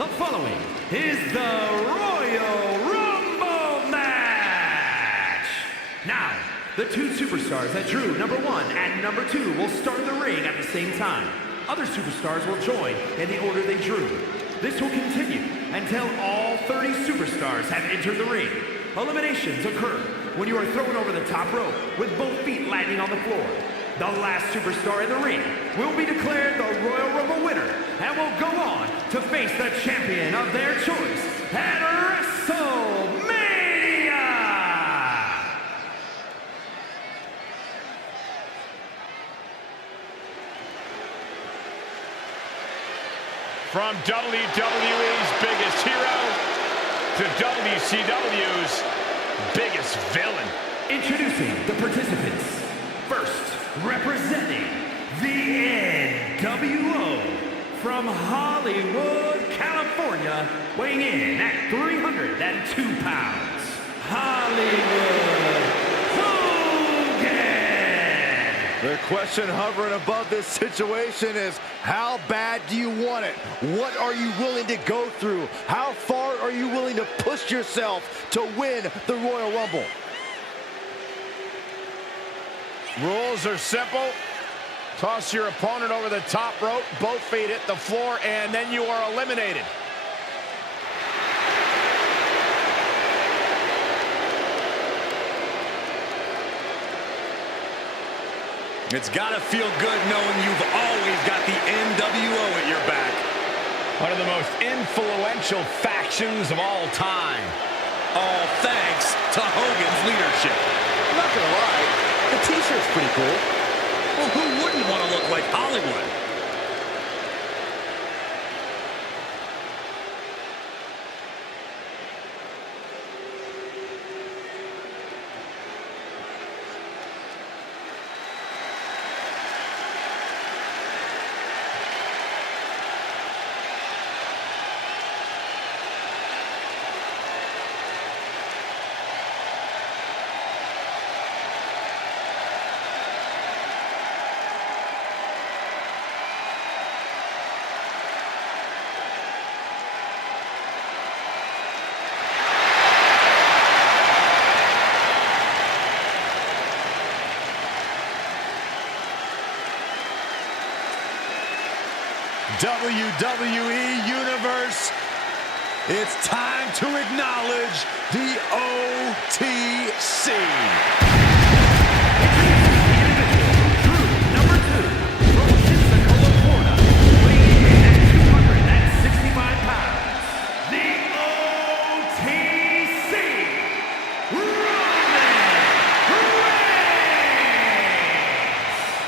The following is the Royal Rumble match. Now, the two superstars that drew number 1 and number 2 will start the ring at the same time. Other superstars will join in the order they drew. This will continue until all 30 superstars have entered the ring. Eliminations occur when you are thrown over the top rope with both feet landing on the floor. The last superstar in the ring will be declared the Royal Rumble winner and will go on to face the champion of their choice at WrestleMania! From WWE's biggest hero to WCW's biggest villain. Introducing the participants. First, representing the NWO from Hollywood, California, weighing in at 302 pounds, Hollywood Hogan! The question hovering above this situation is, how bad do you want it? What are you willing to go through? How far are you willing to push yourself to win the Royal Rumble? Rules are simple. Toss your opponent over the top rope, both feet hit the floor, and then you are eliminated. It's gotta feel good knowing you've always got the NWO at your back. One of the most influential factions of all time. All thanks to Hogan's leadership. I'm not gonna lie, the t-shirt's pretty cool. Well, who wouldn't want to look like Hollywood? WWE Universe, it's time to acknowledge the OTC. Number 2, from Pensacola, Florida, weighing in at 265 pounds, the OTC, Roman Reigns!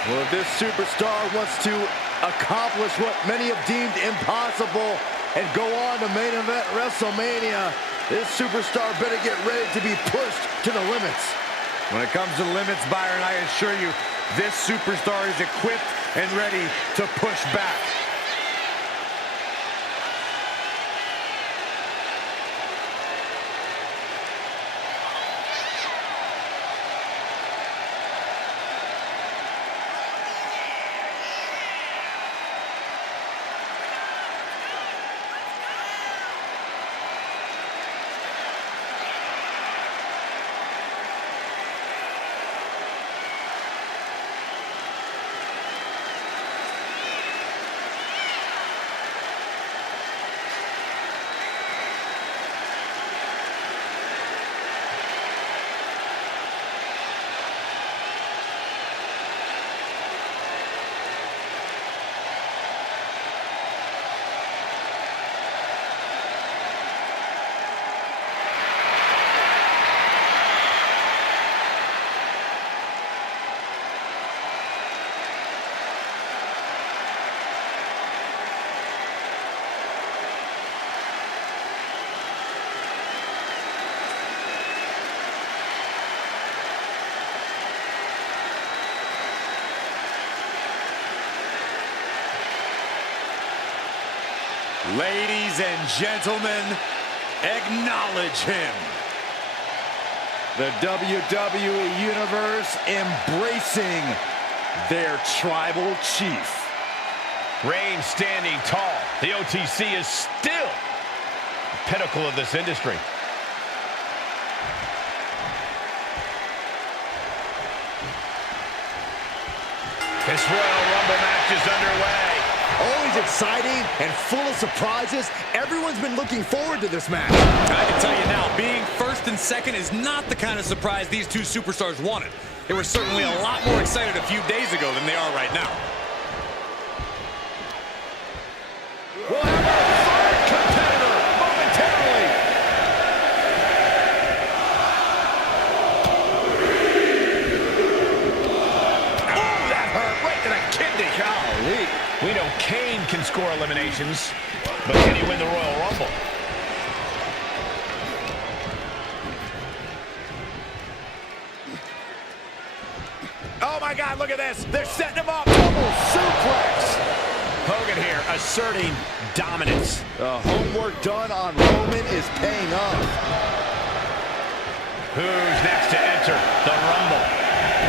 Well, if this superstar wants to accomplish what many have deemed impossible and go on to main event WrestleMania, this superstar better get ready to be pushed to the limits. When it comes to limits, Byron, I assure you, this superstar is equipped and ready to push back. Ladies and gentlemen, acknowledge him. The WWE Universe embracing their tribal chief. Reigns standing tall. The OTC is still pinnacle of this industry. This Royal Rumble match is underway. Always exciting and full of surprises. Everyone's been looking forward to this match. I can tell you now, being first and second is not the kind of surprise these two superstars wanted. They were certainly a lot more excited a few days ago than they are right now. We'll have our third competitor momentarily. Oh, that hurt right to the kidney. Golly. We know Kane can score eliminations, but can he win the Royal Rumble? Oh my God, look at this. They're setting him up. Double suplex. Hogan here asserting dominance. The homework done on Roman is paying off. Who's next to enter the Rumble?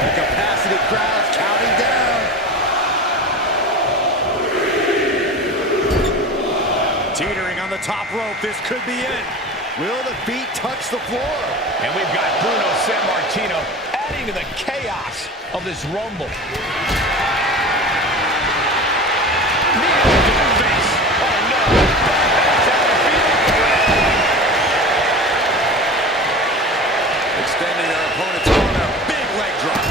The capacity crowd's counting down. Teetering on the top rope, this could be it. Will the feet touch the floor? And we've got Bruno Sammartino adding to the chaos of this Rumble. Extending their opponent's arm, a big leg drop.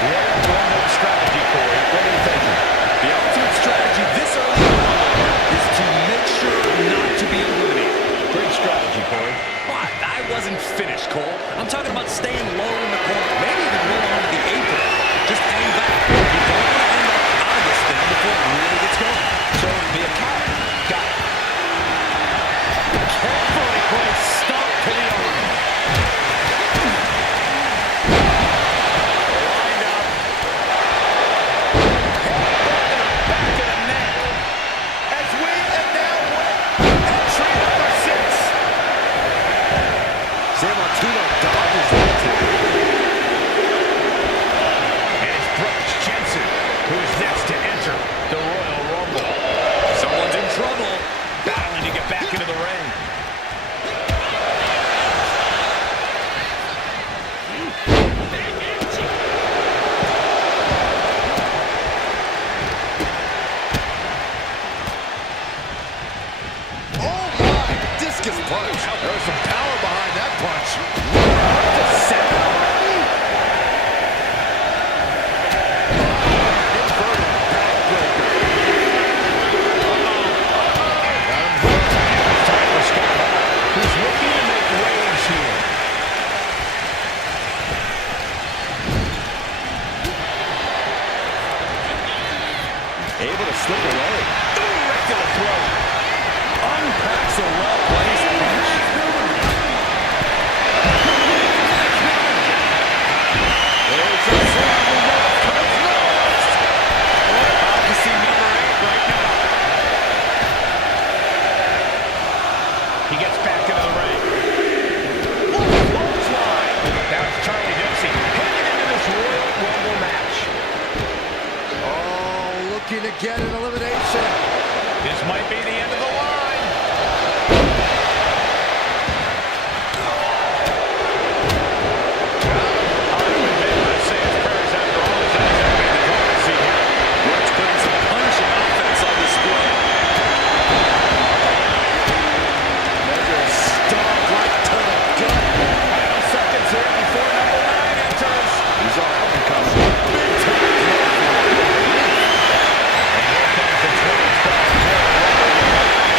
Royal Rumble strategy, Corey. What are you thinking? The ultimate strategy this early in the Rumble is to make sure not to be eliminated. Great strategy, Corey. What? I wasn't finished, Cole. I'm talking about staying low in the corner, maybe even rolling onto the apron. Just hang back. You don't want to end up out of this thing before it really gets going. So be a coward. Got it. Carefully placed stomp to the arm. Lined up. Back to the neck. As we and now win entry number 6. Sammartino dodges that. And it's Brooks Jensen who's next to enter the Royal Rumble. Someone's in trouble. Battling to get back into the ring. Oh my! Discus punch. There was some power behind that punch. Inverted backbreaker. Time for Scott Hall, who's looking to make waves here. Able to slip away. Ooh, right to the throat. Unpacks a well-placed punch. There's a slam. We're about to see number 8 right now. He gets back into the ring. Clothesline. Now it's Charlie Dempsey heading into this Royal Rumble match. Oh, looking to get an elimination. This might be the end of the line. I'll admit, I say his prayers after all the things I've made the driver's seat here. Let's put some punishing offense on display. Measure stomp right to the gut. Final seconds here before number 9 enters. He's all up and coming. Big time. And here comes the 2012 Royal Rumble winner,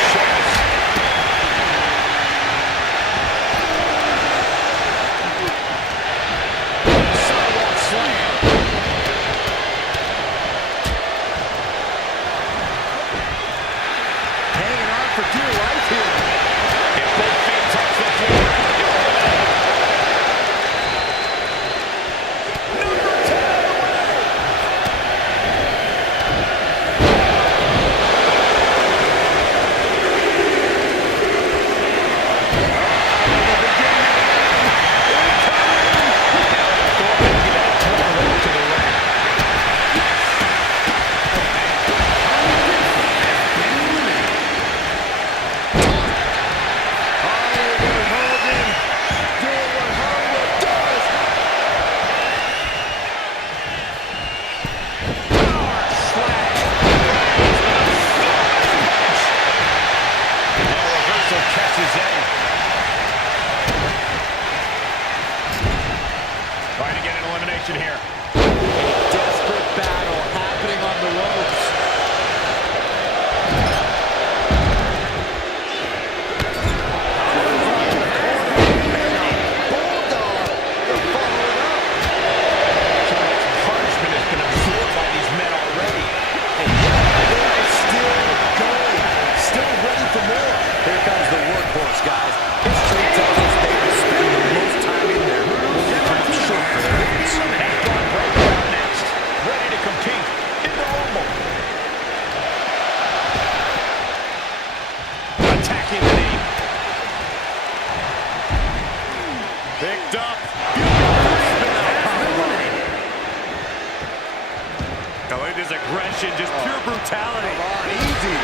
on, easy.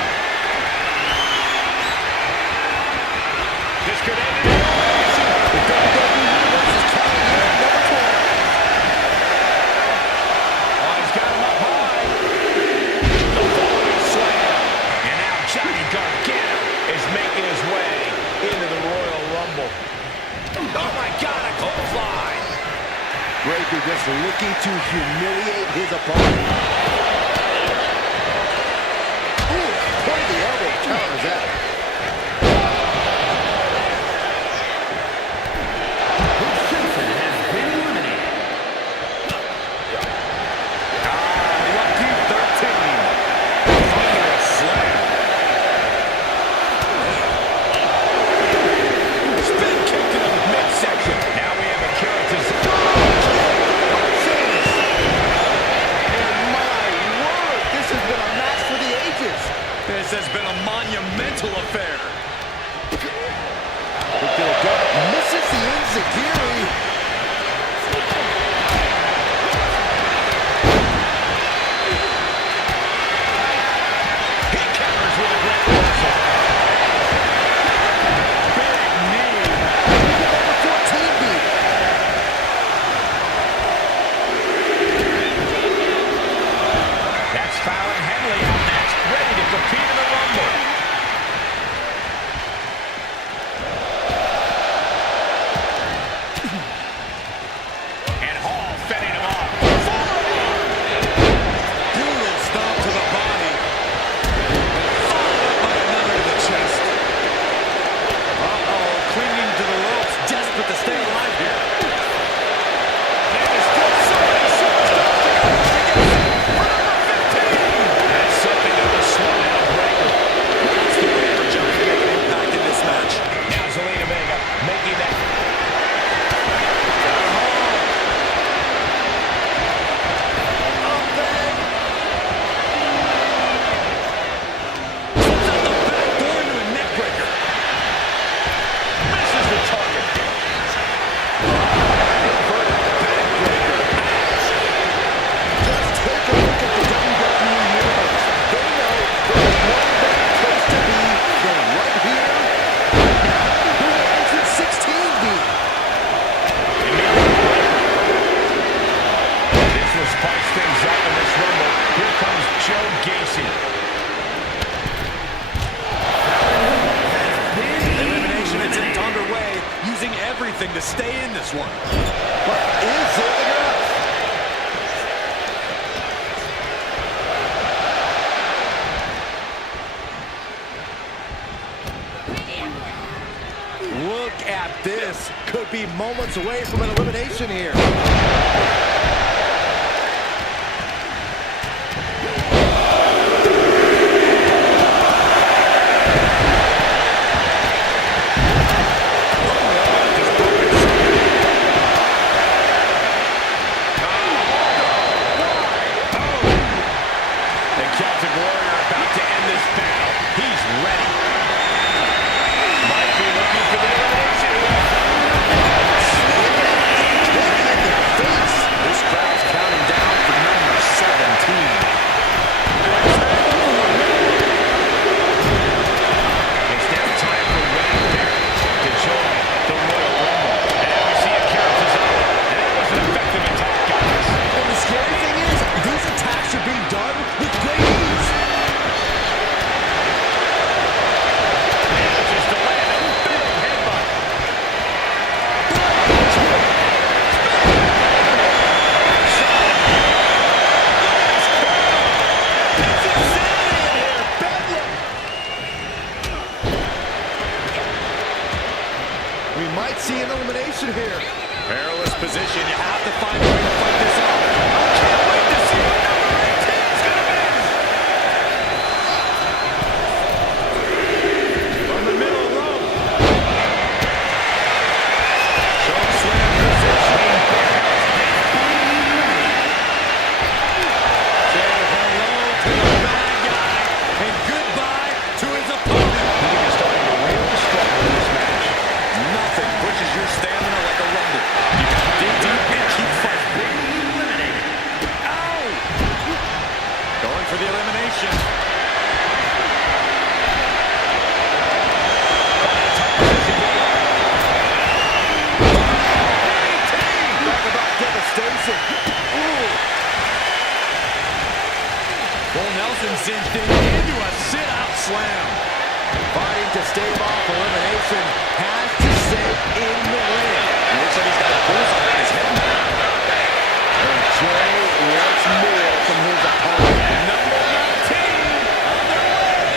This could end it. The WWE Universe is counting in number 12. Oh, he's got him up high. The falling slam. And now Johnny Gargano is making his way into the Royal Rumble. Oh my God, a clothesline. Breaker just looking to humiliate his opponent. Ooh, point the elbow, counters that. Simpson has been eliminated. Lucky 13. Thunderous slam. Spin kick to the midsection. Now we have a character's. This has been a monumental affair. Misses the enziguri. He counters with a great reversal. Big knee. Number 14 beat. That's Fallon Henley up next, ready to compete in the Rumble. And Hall fending him off. Brutal stomp to the body. Followed up by another to the chest. Uh-oh, clinging to the ropes, desperate to stay alive here. There's still so many superstars to go up against for number 15. That's something that will slow down Breaker. That's the way for Johnny to make an impact in this match. Now Zelina Vega making that. Slips out the back door into a neck breaker. Misses the target. Just take a look at the WWE Universe. They know there's one better place to be than right here. Who will entrance 16 be? This will spice things up in this Rumble. Here comes Joe Gacy. Elimination attempt underway, using everything to stay in this one. But is it enough? Look at this. Could be moments away from an elimination here. The Celtic Warrior about to end this battle. He's ready. Might be looking for the elimination. This crowd's counting down for number 17. It's now time for Wayne Barrett to join the Royal Rumble. And now we see a character's on. And that was an effective attack, guys. And the scary thing is, these attacks are being done with great ease. Manages to land a big headbutt. We might see an elimination here. Perilous position. You have to find a way to fight this out. Can't wait to see what number 18 is going to be. From the middle rope. Choke slam position. Say hello to the bad guy and goodbye to his opponent. He is starting to really struggle in this match. Nothing pushes your stamina like a rumble. You gotta dig deep and keep fighting. slam. Fighting to stave off elimination, has to stay in the ring. Looks like he's got a bullseye on his head now. And Jay wants more from his opponent. Number 19 on their way.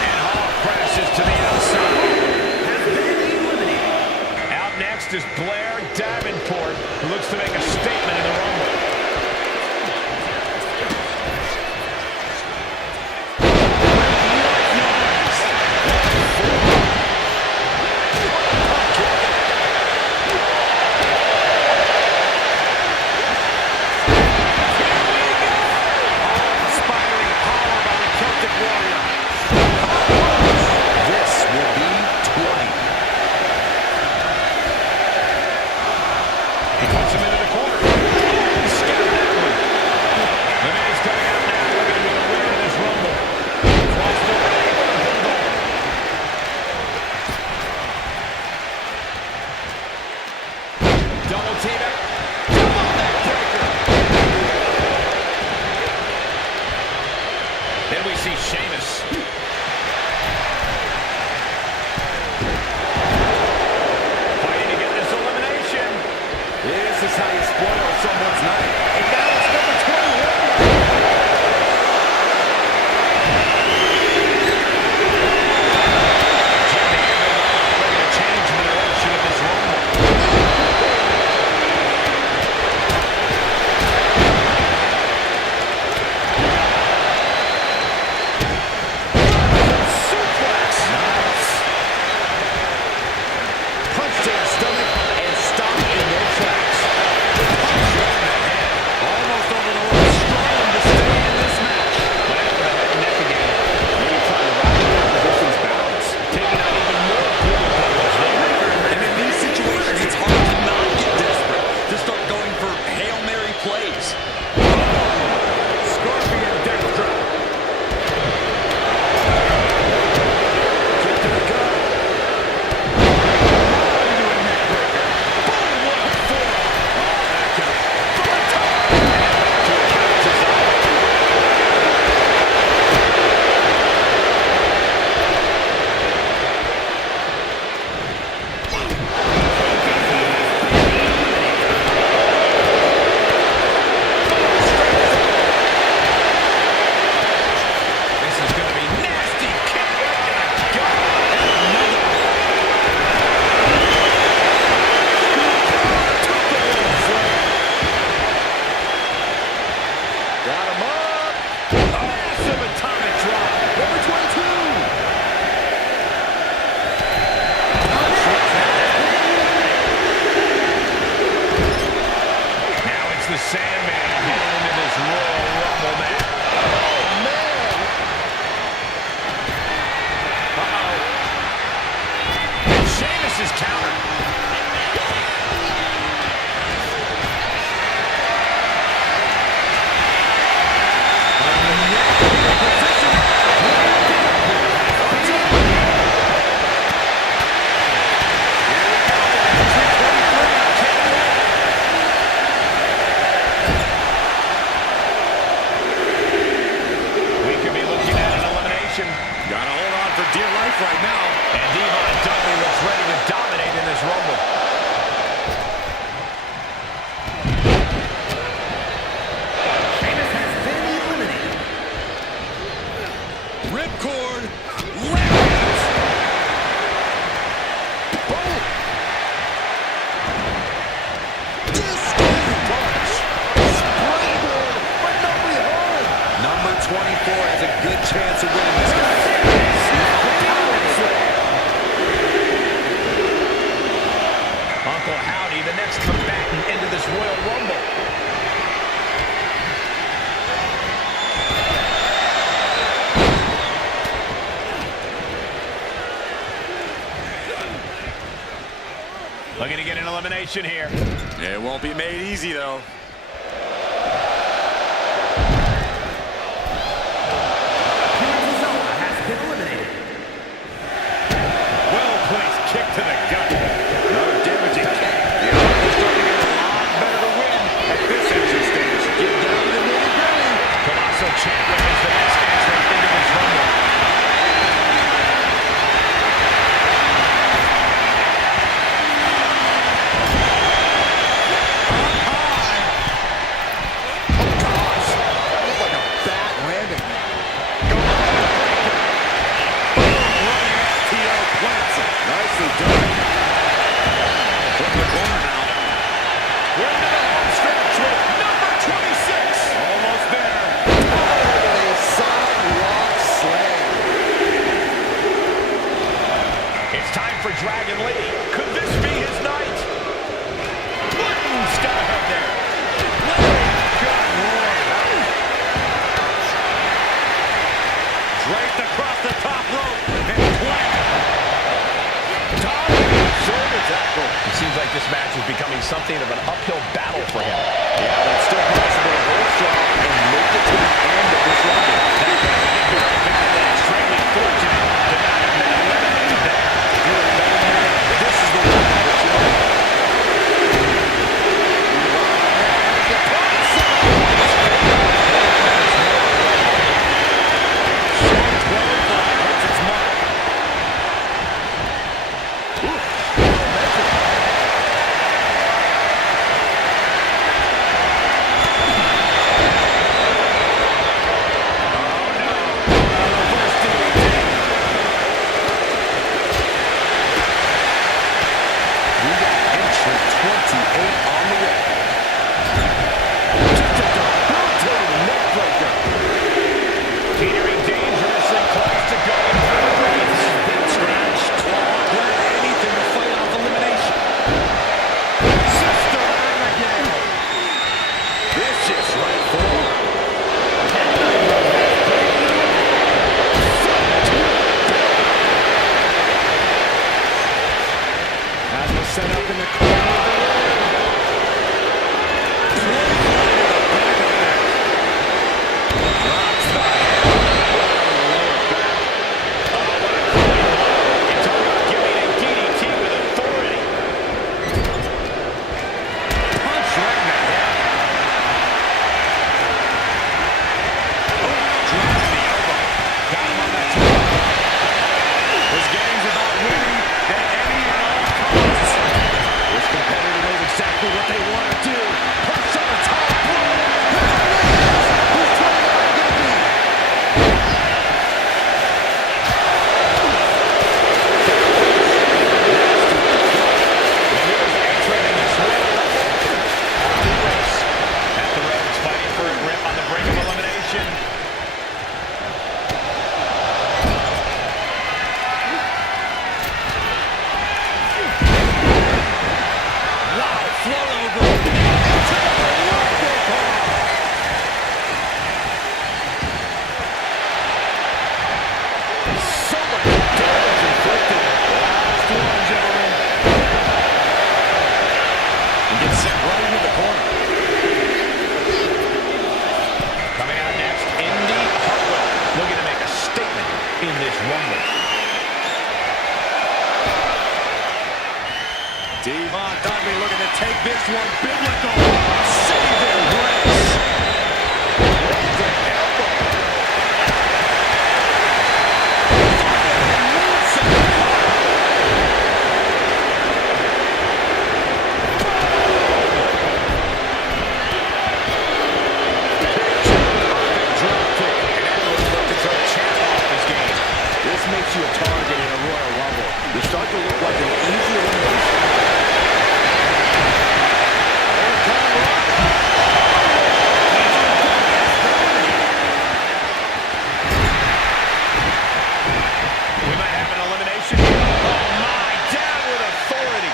And Hall crashes to the outside. Has been eliminated. Out next is Blair Davenport, who looks to make a statement in the Rumble. This will be 20. He puts him into the corner. He scattered that one. The man's coming out now, looking to be the winner of this Rumble. Cross the ring with a bulldog. Double team it. Double neck breaker. Then we see Sheamus. Fighting to get this elimination. This is how you spoil someone's night. And now it's number 21. Jimmy and the Rock ready to change the direction of this Rumble. Suplex. Nice. Punch to the stomach and stop in their tracks. Punch right in the head. Almost over the line. Strong to stay in this match. Went after the head and neck again. Maybe trying to ride the opposition's balance. Taking out even more brutal blows there. And in these situations, it's hard to not get desperate, to start going for Hail Mary plays. Scorpion death drop. Kick to the gut. Into a neck breaker. Boom, what a forearm. Oh, that could from the top. To a count is out. This is going to be nasty. Kick right to the gut. And another. Got him up. Massive atomic drop. Number 22. Now it's the Sandman heading into this Royal Rumble match. Oh, man. And Sheamus is countered. We could be looking at an elimination. Gotta hold on for dear life right now. And Devon Dudley looks ready to dominate in this Rumble. Sheamus has been eliminated. Ripcord, Larry's. Boom. Discus punch. Springboard, but nobody home. Number 24 has a good chance of winning this, guys. Uncle Howdy, the next combatant into this Royal Rumble. Looking to get an elimination here. It won't be made easy, though. Zella has been eliminated. Well-placed kick to the gut. Another damaging kick. The odds are starting to get a lot better to win at this entry stage. Get down to the nitty-gritty. Tommaso Ciampa is the next entrant into this Rumble. Dragon Lady. Could this be his night? Wooden skyhook there. Good Lord. Draped across the top rope and planted. Shoulder tackle. It seems like this match is becoming something of an uphill battle for him. Yeah, but it's still possible to hold strong and make it to the end of this run. That could have been extremely fortunate to not have been eliminated there. This is the one opportunity. Teetering dangerously close to going through Reigns. Scratch, claw, anything to fight off elimination. Sister again. Vicious right forward. As was set up in the corner of the ring. What they want to do. Push on the top rope. Who's going to be? At the ropes, fighting for a grip on the brink of elimination. Float over. So much damage inflicted. Last one, gentlemen. And gets sent right into the corner. Coming out next, Indy Hartwell, looking to make a statement in this Rumble. Devon Dudley looking to take this one biblical. Saving grace. With the elbow. This makes you a target in a Royal Rumble. You start to look like an easy elimination. We might have an elimination here. Oh my, down with authority.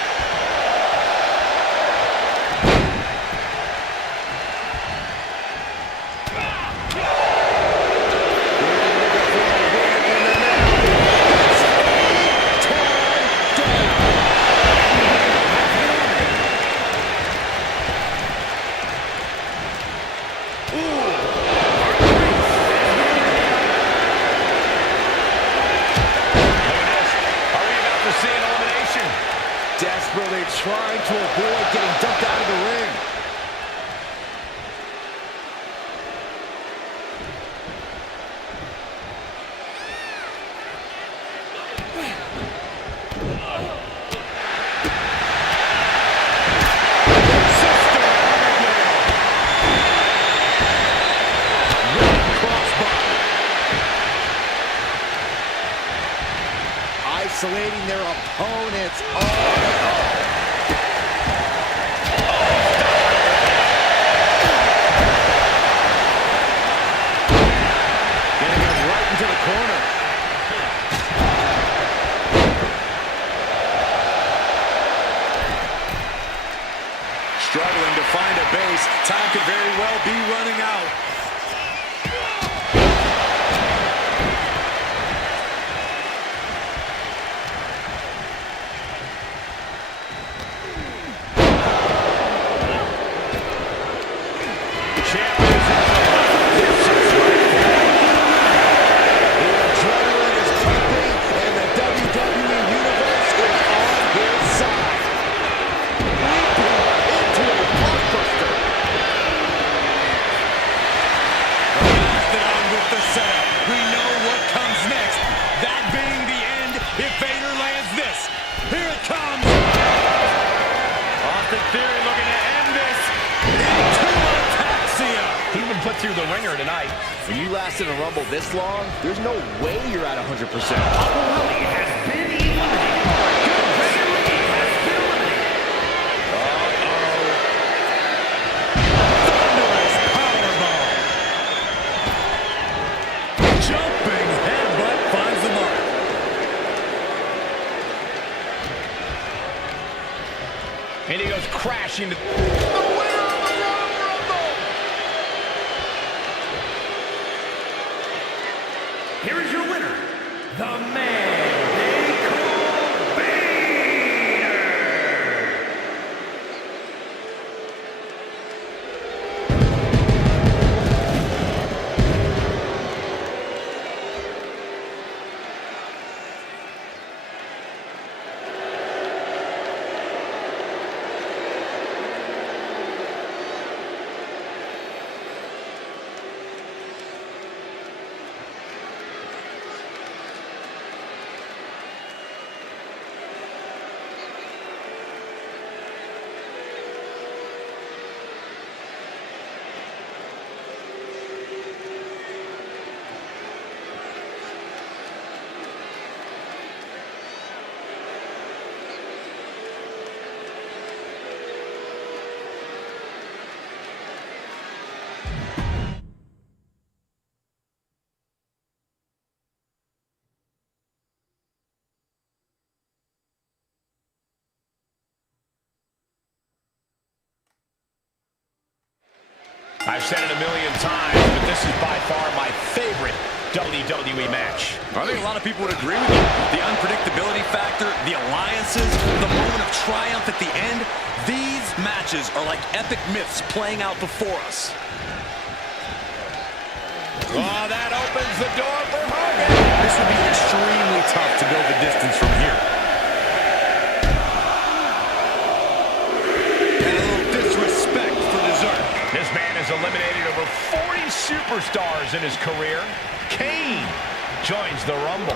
Desperately trying to avoid getting dumped out of the ring. Isolating their opponents. Getting him right into the corner. might be running out. Through the ringer tonight. When you last in a Rumble this long, there's no way you're at 100%. Uncle Willie has been eliminated. Gregory has been eliminated. Thunderous powerbomb. Jumping headbutt finds the mark. And he goes crashing to... Here is your winner, the man they call Vader. I've said it a million times, but this is by far my favorite WWE match. I think a lot of people would agree with you. The unpredictability factor, the alliances, the moment of triumph at the end. These matches are like epic myths playing out before us. Oh, that opens the door for Hogan. This would be extremely tough to go the distance from here. And a little disrespect for dessert. This man has eliminated over 40 superstars in his career. Kane joins the Rumble.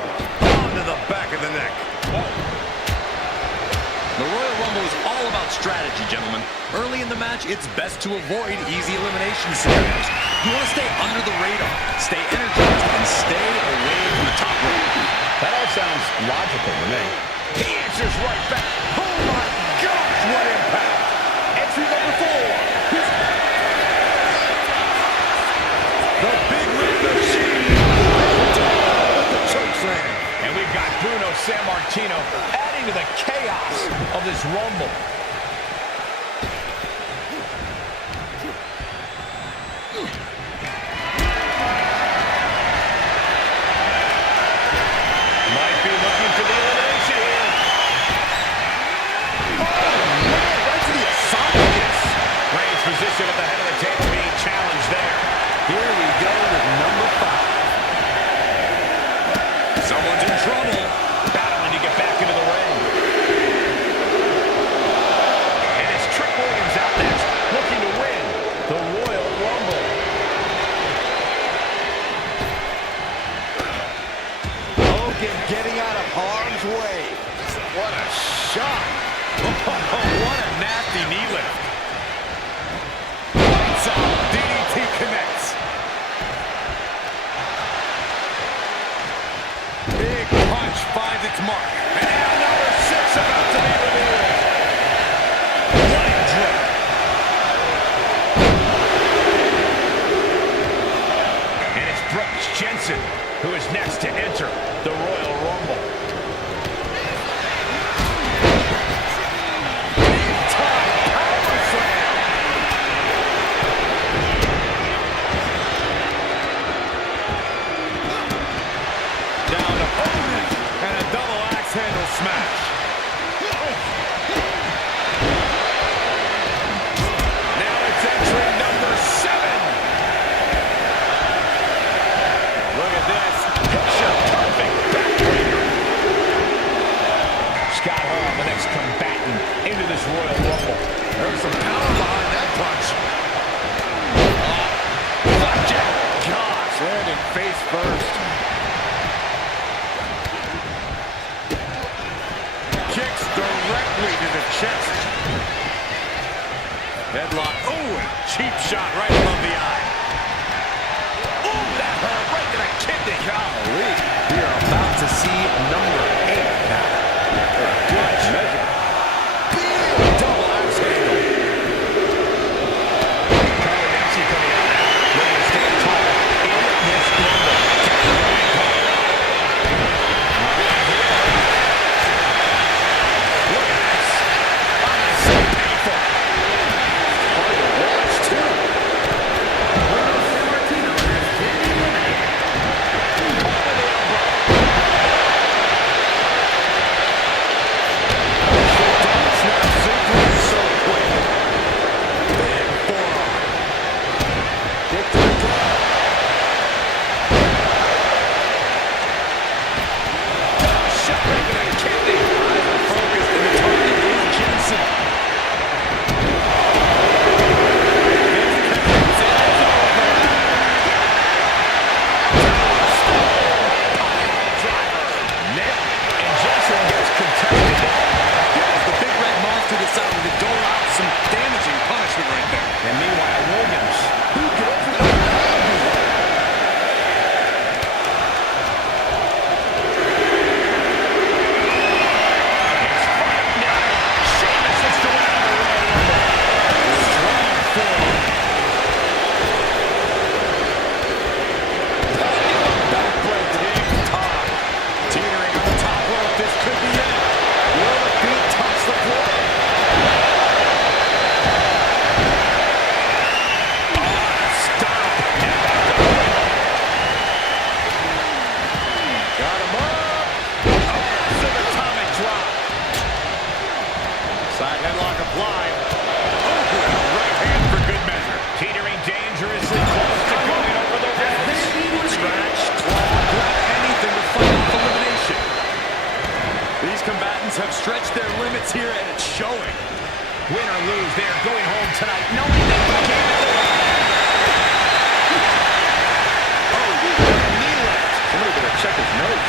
Onto the back of the neck. Whoa. The Royal Rumble is all about strategy, gentlemen. Early in the match, it's best to avoid easy elimination scenarios. You want to stay under the radar, stay energized, and stay away from the top rope. That all sounds logical to me. He answers right back. Oh my gosh, what impact! Entry number 4. The big red machine. With the chokeslam. And we've got Bruno Sammartino adding to the chaos of this Rumble. Might be looking for the elimination here. Oh, man, right to the esophagus. Reigns' position at the head of the table being challenged there. Here we go with number 5. Someone's in trouble. Battling to get back into the ring. And it's Trick Williams out next, looking to win the Royal Rumble. Hogan getting out of harm's way. What a shot. What a nasty knee lift. Lights out. DDT connects. Big punch finds its mark. And now number 6 about to be revealed. Leg drop. And it's Brooks Jensen who is next to enter the Royal Rumble. Big time power slam. directly to the chest. Headlock. Oh, and cheap shot right above the eye. Oh, that hurt right to the kidney. Golly. We are about to see number 8 now. Good measure. Big double axe handle. Combination coming out. Looking to stand tall in this rumble. Look at this. Oh, that's so painful. Hard to watch, too. Bruno Sammartino has been eliminated. Snap suplex so quick. Big forearm. Kick to the gut. Shot right to the kidney. Eyes are focused, and the target is Jensen. Net, and Jensen gets contested. Yes, the big red monster decided to dole out some damaging punishment right there. And meanwhile, Williams. Who goes with that? It's fight night. Sheamus is the winner of the Royal Rumble. Strong form. Backbreaker. Top. Teetering on the top rope. This could be it. Will the feet touch the floor? Stomp. Got him up. Massive atomic drop. Side headlock applied. Oh, and a right hand for good measure. Teetering dangerously close to going over the ropes. Scratch, claw, grab anything to fight off elimination. These combatants have stretched their limits here, and it's showing. Win or lose, they are going home tonight knowing they gave it their all. Oh, knee left. Somebody better check his nose.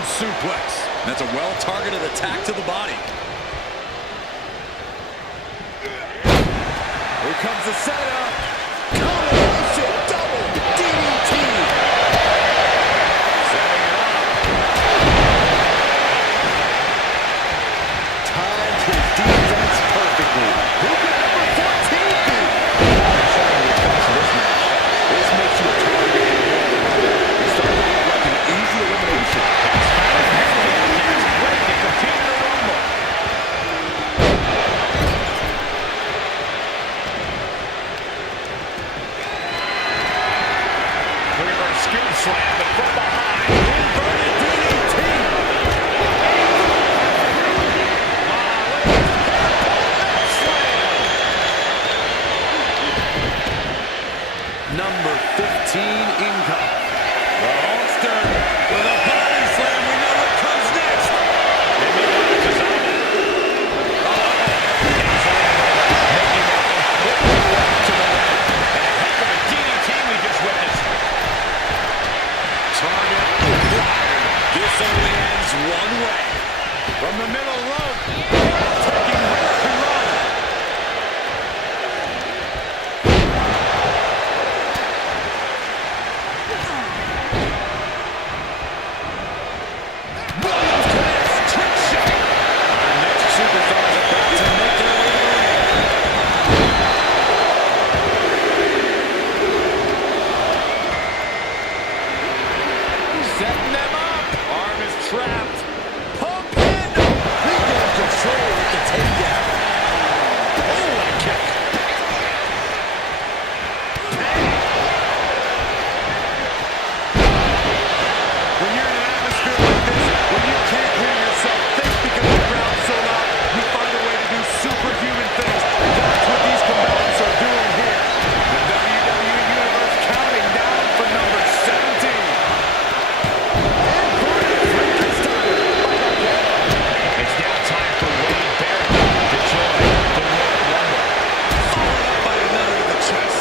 German suplex. That's a well-targeted attack to the body. Here comes the setup. Combination double DDT. Setting it up. Timed his defense perfectly. Who could number 14 be? Showing the effects of this match. This makes you a target in the world. It's starting to look like an easy elimination. Ready to compete in the Rumble. Look at our scoop slam, but from behind, inverted DDT. Number 15 incoming. The Hulkster with a body slam. We know what comes next. Maybe Reigns is on it. Making their way to the ring. And a heck of a DDT we just witnessed. Target acquired. This only ends one way. From the middle rope. Taking Hurricane Run. Williams connects. Trick shot. Our next superstar is about to make their way to the ring. Setting them up. Arm is trapped. Pump handle. Regains control with the takedown. Oh, what a kick. When you're in an atmosphere like this, when you can't hear yourself think because the crowd's so loud, you find a way to do superhuman things. That's what these combatants are doing here. The WWE Universe counting down for number 17. And Corey Frankenstein. It's now time for Wade Barrett to join the Royal Rumble. Followed up by another to the chest.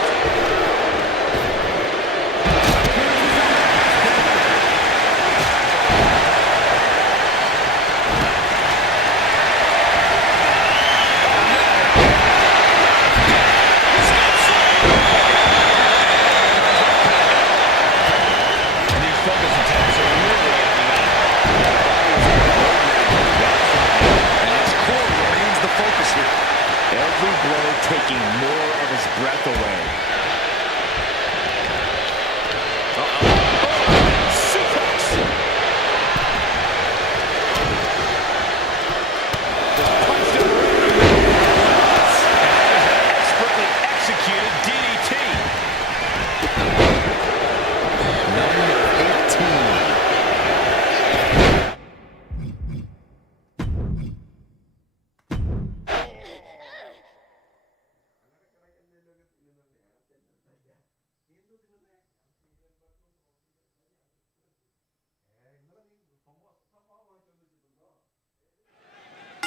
And these focus attacks are really adding up. And his core remains the focus here. Every blow taking more of his breath away. Suplex. Expertly executed DDT. Number 18.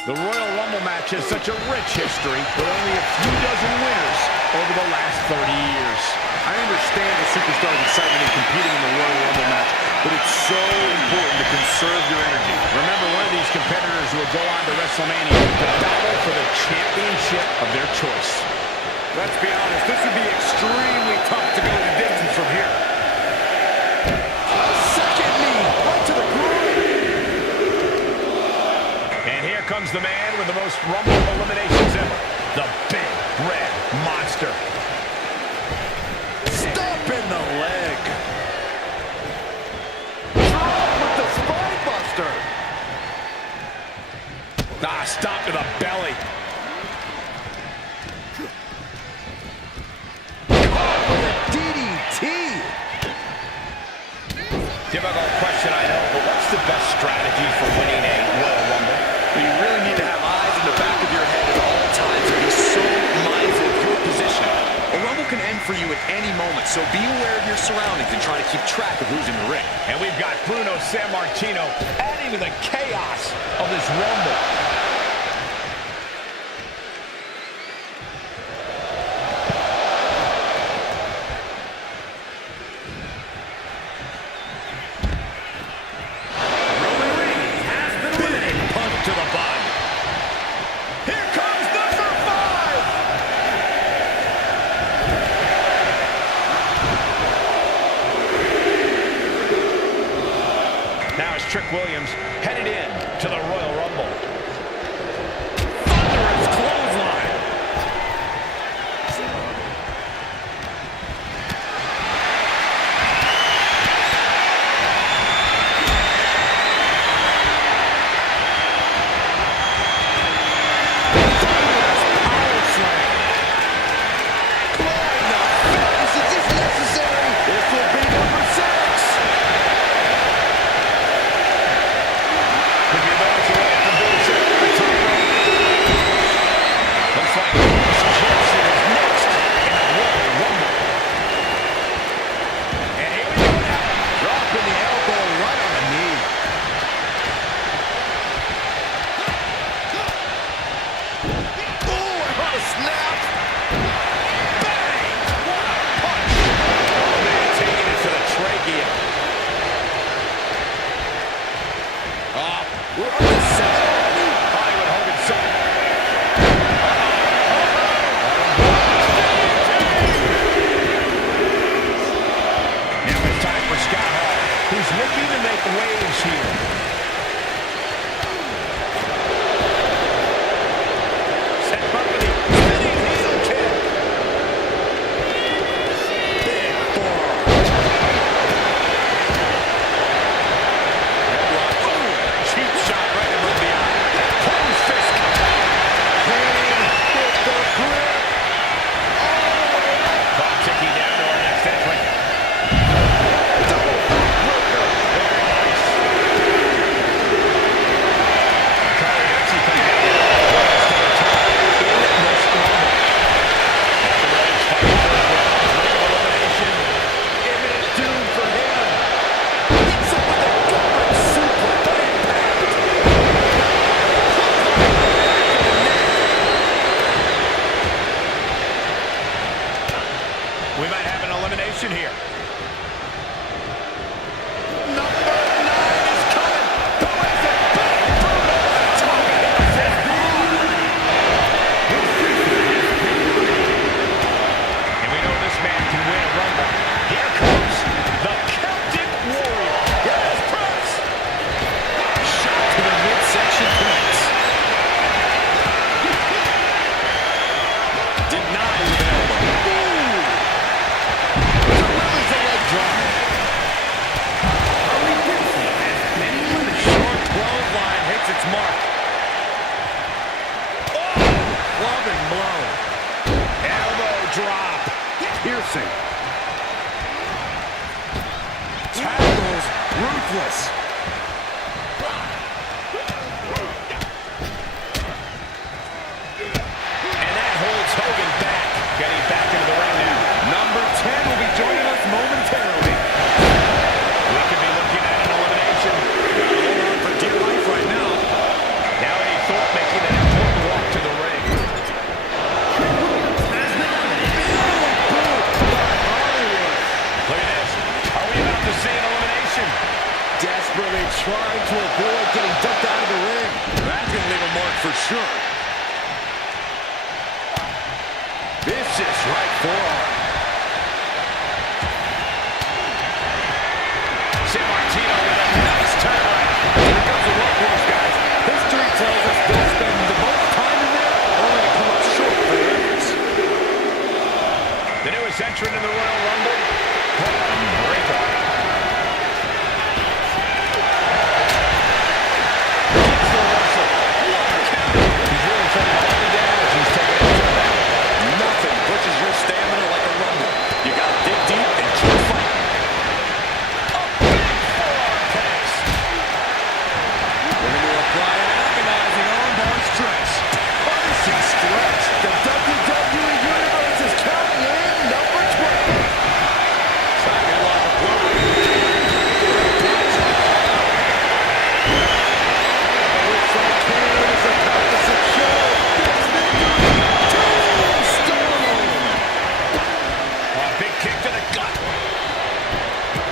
The Royal Rumble match has such a rich history with only a few dozen winners over the last 30 years. I understand the superstar's excitement in competing in the Royal Rumble match, but it's so important to conserve your energy. Remember, one of these competitors will go on to WrestleMania to battle for the championship of their choice. Let's be honest, this would be extremely tough to go the distance from here. Second knee, right to the groin. And here comes the man with the most Rumble eliminations ever, the Big Red Monster. Stop in the leg. Drop with the spine buster. Ah, stop to the belly. Caught with a DDT. Difficult question, I know, but what's the best strategy for winning a Royal Rumble? You really need to have eyes in the back of your head at all times and be so mindful of your position. A Rumble can end for you at any moment, so be aware of your surroundings and try to keep track of who's in the ring. And we've got Bruno Sammartino adding to the chaos of this Rumble. Roman Trick Williams headed in to the Royal Rumble. Thunderous clothesline. Tackles ruthless. And that holds Hogan back. Getting back into the ring now. Number 10 will be joining us momentarily. We could be looking at an elimination. Hold on for dear life right now. Now Eddie Thorpe making that important walk to the ring. Look at this. Are we about to see an elimination? Desperately trying to avoid getting dumped out of the ring. That's going to leave a mark for sure. Vicious right forearm. San Martino with a nice turnaround. Here comes the workhorse, guys. History tells us they'll spend the most time in there, only to come up short for the efforts. The newest entrant in the Royal Rumble, Braun Breaker. Nothing pushes your stamina like a rumble. You gotta dig deep and keep fighting. We're going to apply an agonizing armbar stretch. Punishing stretch. The WWE Universe is counting in number 12. Sidewalk applied. Looks like Kane is about to secure this victory. Tombstone. A big kick to the gut.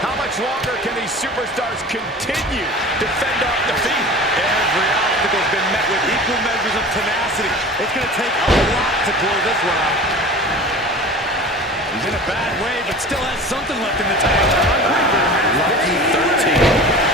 How much longer can these superstars continue to fend off defeat? Every obstacle's been met with equal measures of tenacity. It's going to take a lot to close this round. He's in a bad way, but still has something left in the tank. Lucky 13.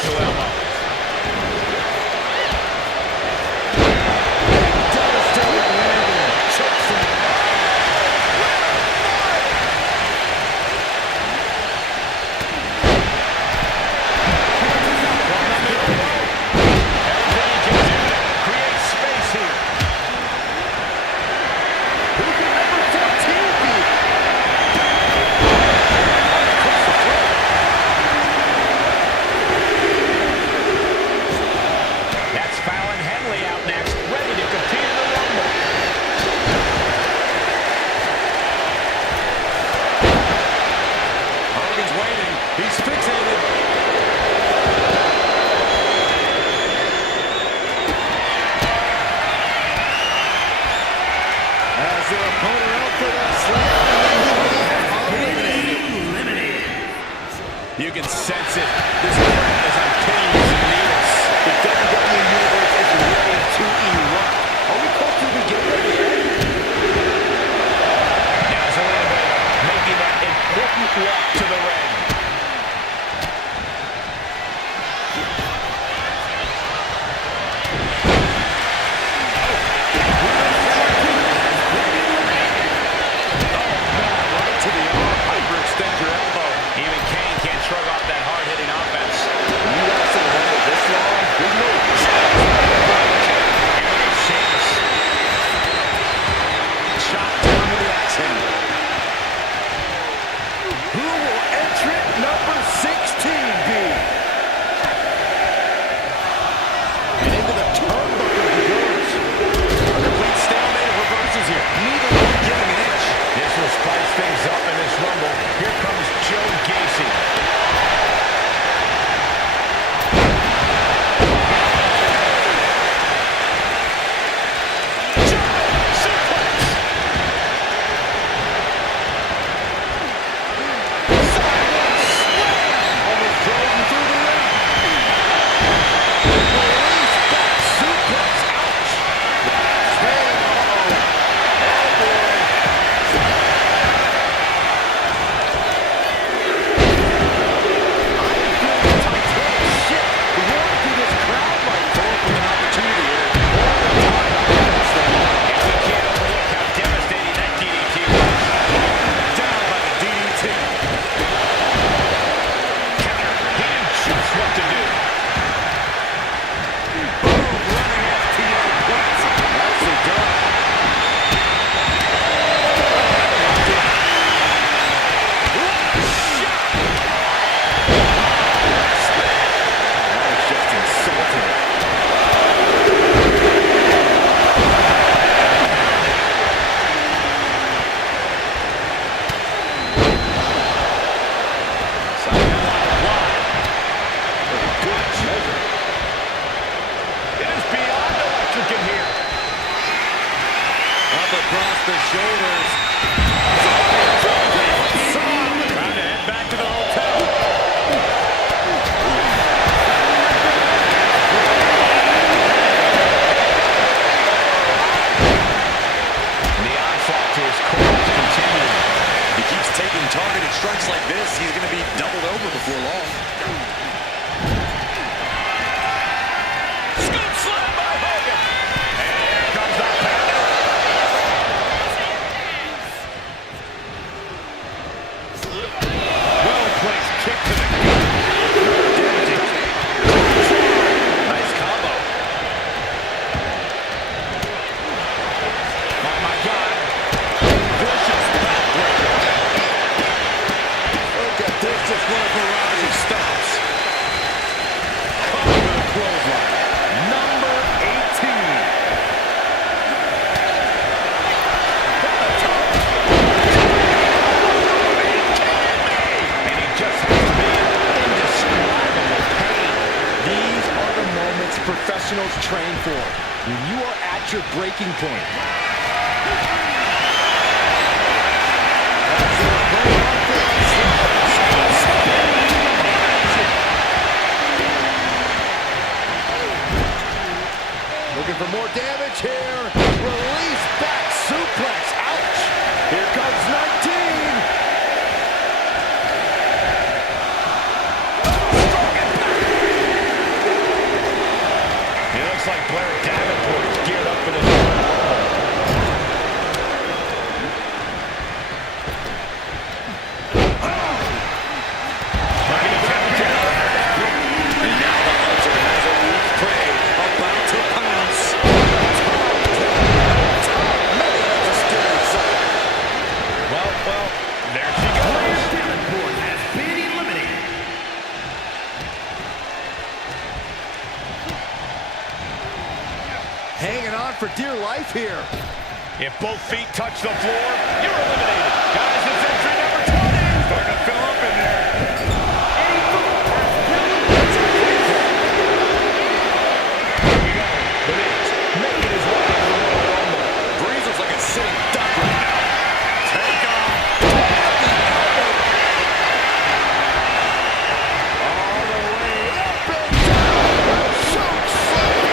reversal elbow. Devastating landing. Chokeslam. He's fixated. As their opponent out for that slam. Eliminated. You can sense it. This crowd is on pins and needles. The WWE Universe is ready to erupt. Are we close to the beginning of the end? Now it's a little bit making that important walk to the ring. Across the shoulders. Time to head back to the hotel. The onslaught to his core is continuing. He keeps taking targeted strikes like this. He's going to be doubled over before long. Scoop slam by Hogan. And here comes the power. Well-placed kick to the gut. Damaging. Nice combo. Oh, my God. Vicious backbreaker. Look at this. Just one of barrage of stops. Cover the clothesline. Number 18. And he just has to be in indescribable pain. These are the moments professionals train for. When you are at your breaking point. Looking for more damage here. Release back suplex. Ouch. Here comes 19. Looks like Blair Davenport is geared up for this Royal Rumble. Trying to countdown. And now the Hunter has a weak prey about to pounce. Well, there she goes. Davenport has been eliminated. Hanging on for dear life here. If both feet touch the floor, you're eliminated. Guys, it's entry number 20. Starting to fill up in there. Here we go. The Miz making his way into the Royal Rumble. Breeze looks like a sitting duck right now. Take off. All the way up and down. Choke slam.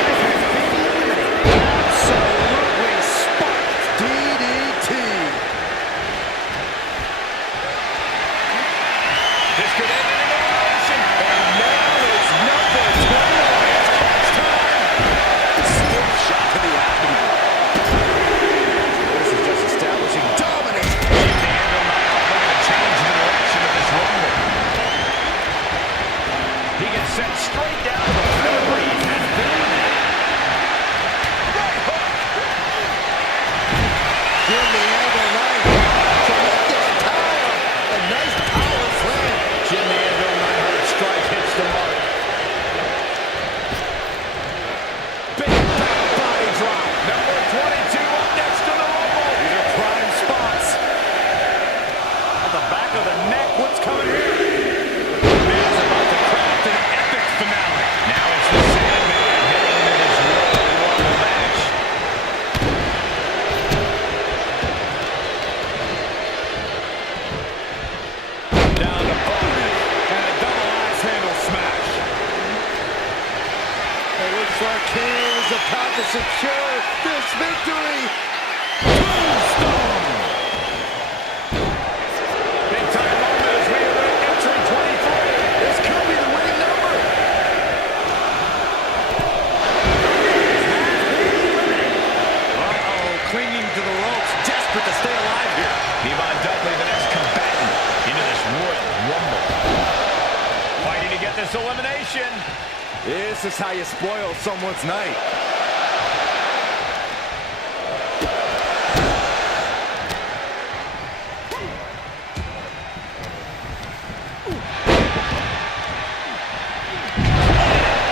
Absolutely spiked DDT. This could end in an elimination. And now it's number 21. It's clutch time. Stiff shot to the abdomen. This is just establishing dominance. Jimmy Anvil not looking to change the direction of this Rumble. He gets sent straight down to the floor. Breeze has been eliminated. Right hook. Jimmy Anvil running tremendous power. A nice power slam. Jimmy Anvil 900 strike hits the mark. Big back body drop. Number 22 up next to the Rumble. These are prime spots. On the back of the neck, what's coming here? Miz about to craft an epic finale. Now it's the Sandman heading into this Royal Rumble match. Down to Bowman and a double axe handle smash. It looks like Kane is about to secure this victory. Tombstone. Big time moment as we are entering 23. This could be the winning number. Uh-oh, clinging to the ropes, desperate to stay alive here. Devon Dudley, the next combatant into this Royal Rumble. Fighting to get this elimination. This is how you spoil someone's night.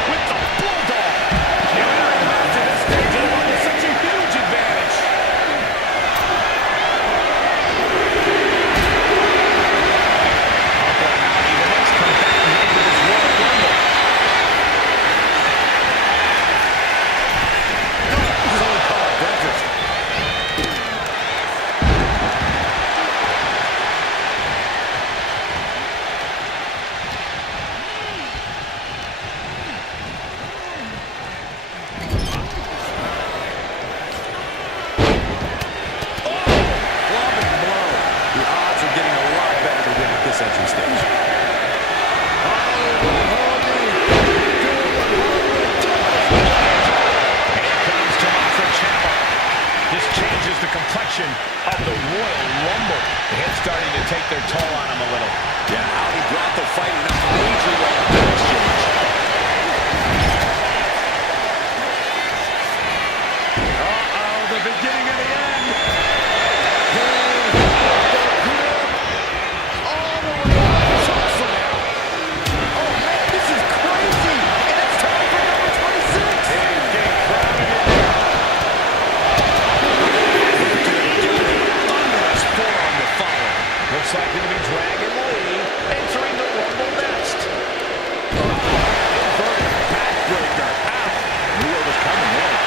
With the Bulldog. Entering back to this stage and one with such a huge advantage. Uncle Howdy, the next combatant into this Royal Rumble. complexion of the Royal Rumble. The head's starting to take their toll on him a little. Yeah, Howdy brought the fight in a major weapon exchange. Uh-oh, the beginning of the end. All the way up. Choke slam. Oh, man, this is crazy. And it's time for number 26. It's getting crowded in there. Thunderous forearm to follow. Looks like it'll be Dragon Lee entering the Rumble next. Inverted backbreaker. Ow. Knew what was coming there.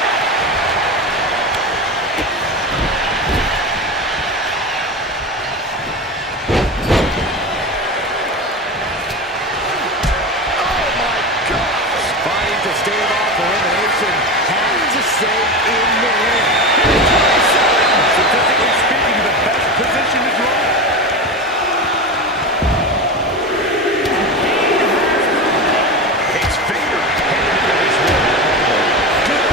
Fighting to stave off elimination. Has to stay in the ring. Statistically speaking, the best position is wrong. It's Vader heading into this Royal Rumble. Good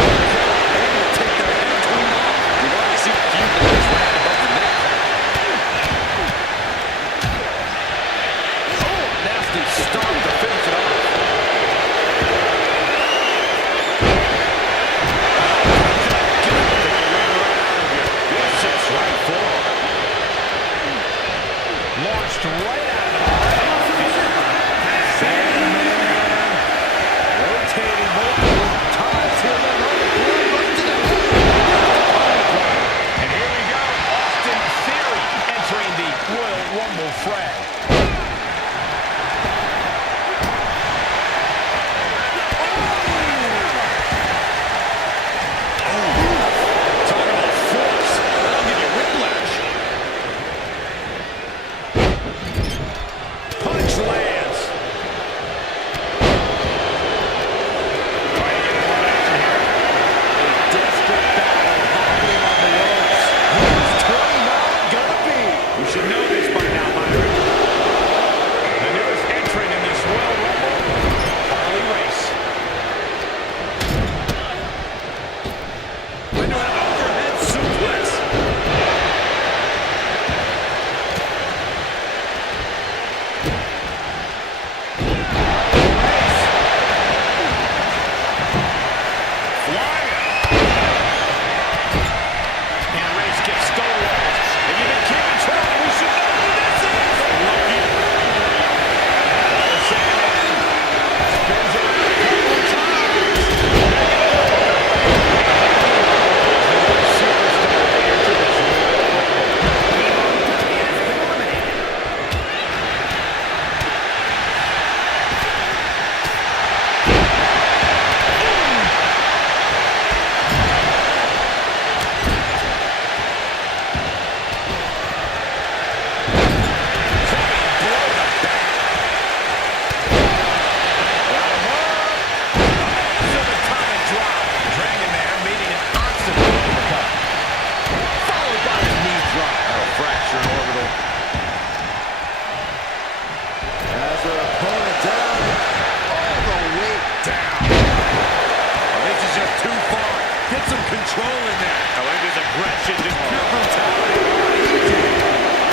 just too far. Get some control in there. Oh, and his aggression, just pure brutality.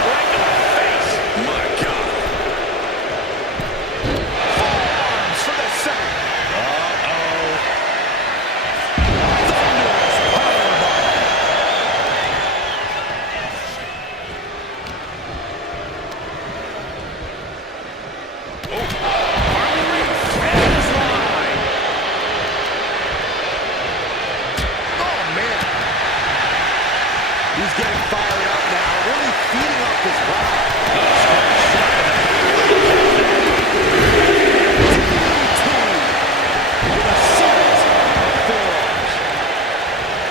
Right to the face. My God. Forearms for the second. Uh-oh. Thunderous powerbomb. He's getting fired up now, really feeding off this crowd. With a series of forearms.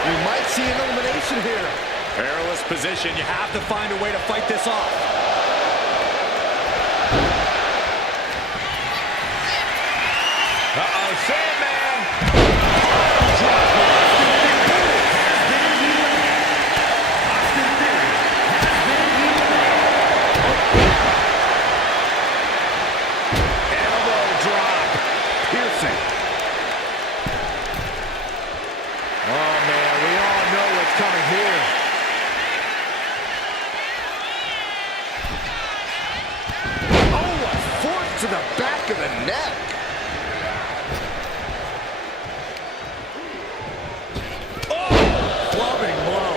We might see an elimination here. Perilous position. You have to find a way to fight this off. Uh-oh, Sandman! Elbow drop. Piercing. Oh, man, we all know what's coming here. Oh, a force to the back of the neck. Clubbing blow.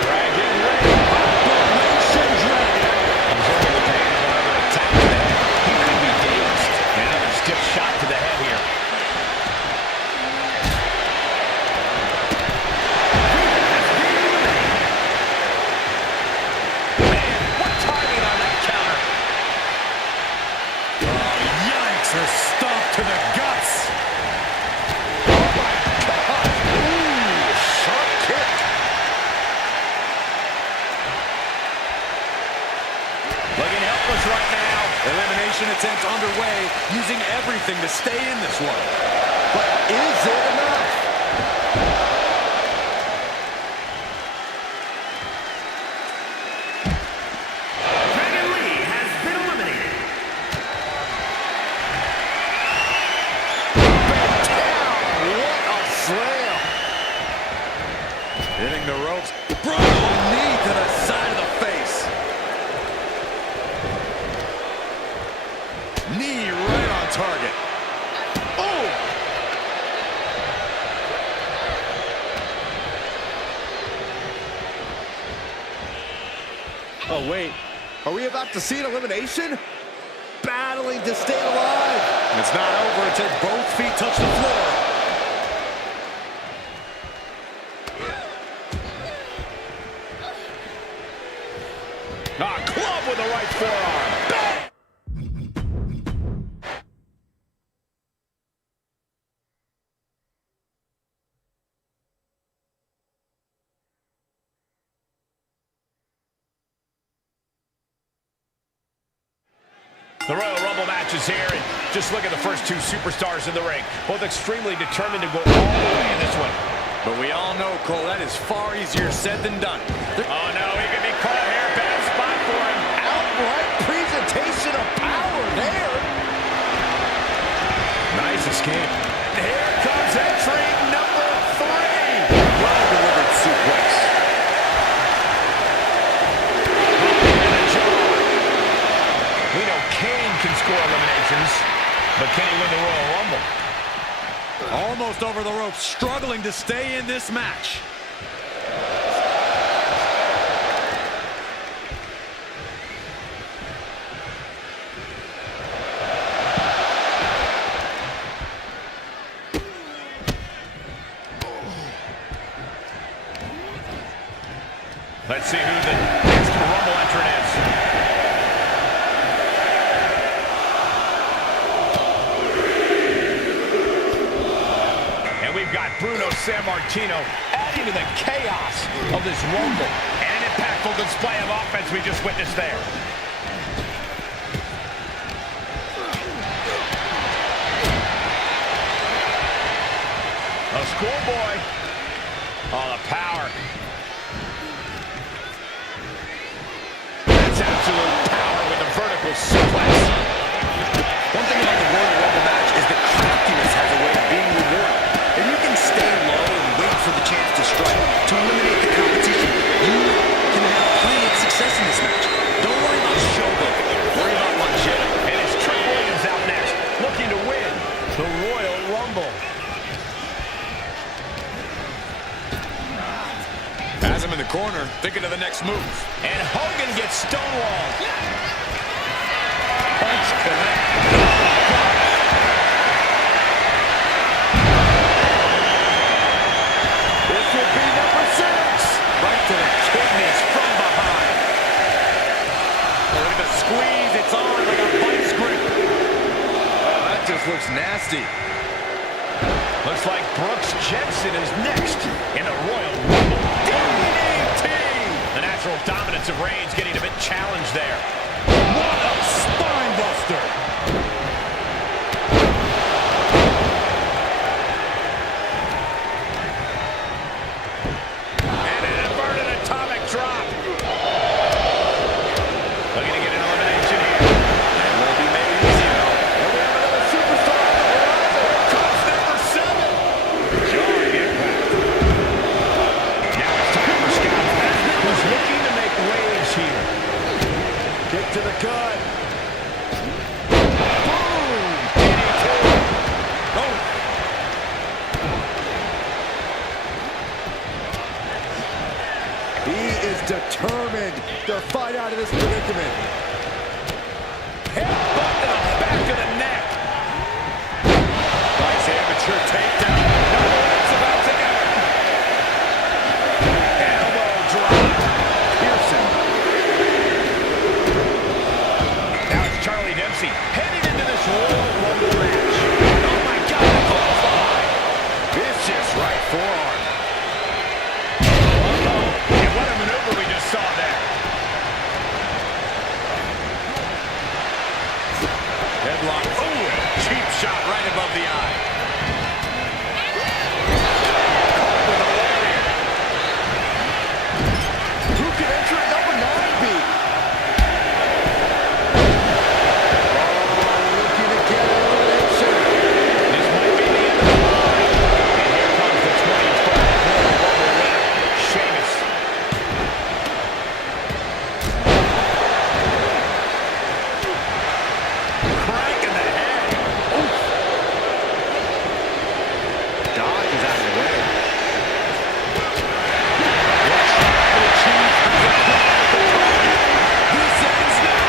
Dragon Ray. Operation Dragon. He's over the page, another attack to the head. He could be dazed. And another stiff shot to the head here. Man, what timing on that counter. Yikes, a stomp to the guts. Sharp kick. Looking helpless right now. Elimination attempt underway, using everything to stay in this one. But is it enough? Dragon Lee has been eliminated. What a slam. Hitting the ropes. Brutal knee to the side of the face. Knee right on target. Oh! Oh, wait. Are we about to see an elimination? Battling to stay alive. It's not over until both feet touch the floor. Club with the right forearm. Bang! The Royal Rumble match is here, and just look at the first two superstars in the ring. Both extremely determined to go all the way in this one. But we all know, Cole, that is far easier said than done. Oh, no, he could be caught here. Bad spot for him. Outright presentation of power there. Nice escape. Here comes entry number 3. Well-delivered suplex. We know Kane can score eliminations, but can he win the Royal Rumble? Almost over the ropes, struggling to stay in this match. Let's see who the next Rumble entrant is. And we've got Bruno Sammartino adding to the chaos of this Rumble. And an impactful display of offense we just witnessed there. A schoolboy. Oh, the power. That's absolute power with a vertical suplex. One thing about the Royal Rumble match is that craftiness has a way of being rewarded. Rumble. Has him in the corner, thinking of the next move. And Hogan gets stonewalled. Punch connect. This will be number 6. Right to the kidneys from behind. Oh, look at the squeeze. It's on like a vice grip. Oh, that just looks nasty. Looks like Brooks Jensen is next in the Royal Rumble. DDT! The natural dominance of Reigns getting a bit challenged there. What a spine buster! And an inverted atomic drop. Looking to get an elimination here. It won't be made easy though. And we have another superstar on the horizon. Here comes number 7. Jarring impact. Now it's time for Scott Lesnar, who's looking to make waves here. Kick to the gut. Boom! DDT. Oh. He is determined to fight out of this predicament. Headbutt to the back of the neck. Nice amateur takedown. No, it's about to end. Elbow drop. Pearson. Now it's Charlie Dempsey heading into this Royal Rumble match. Oh my God, the clothesline. Vicious right forearm. Uh-oh. And what a maneuver we just saw there. Headlock. Ooh, cheap shot right above the eye. With a warrior. Who can enter at number 9 be? Oh, looking to get an elimination. This might be the end of the line. And here comes the 2012 Royal Rumble winner, Sheamus. Crank in the head. Dodge is out of the way. This ends now.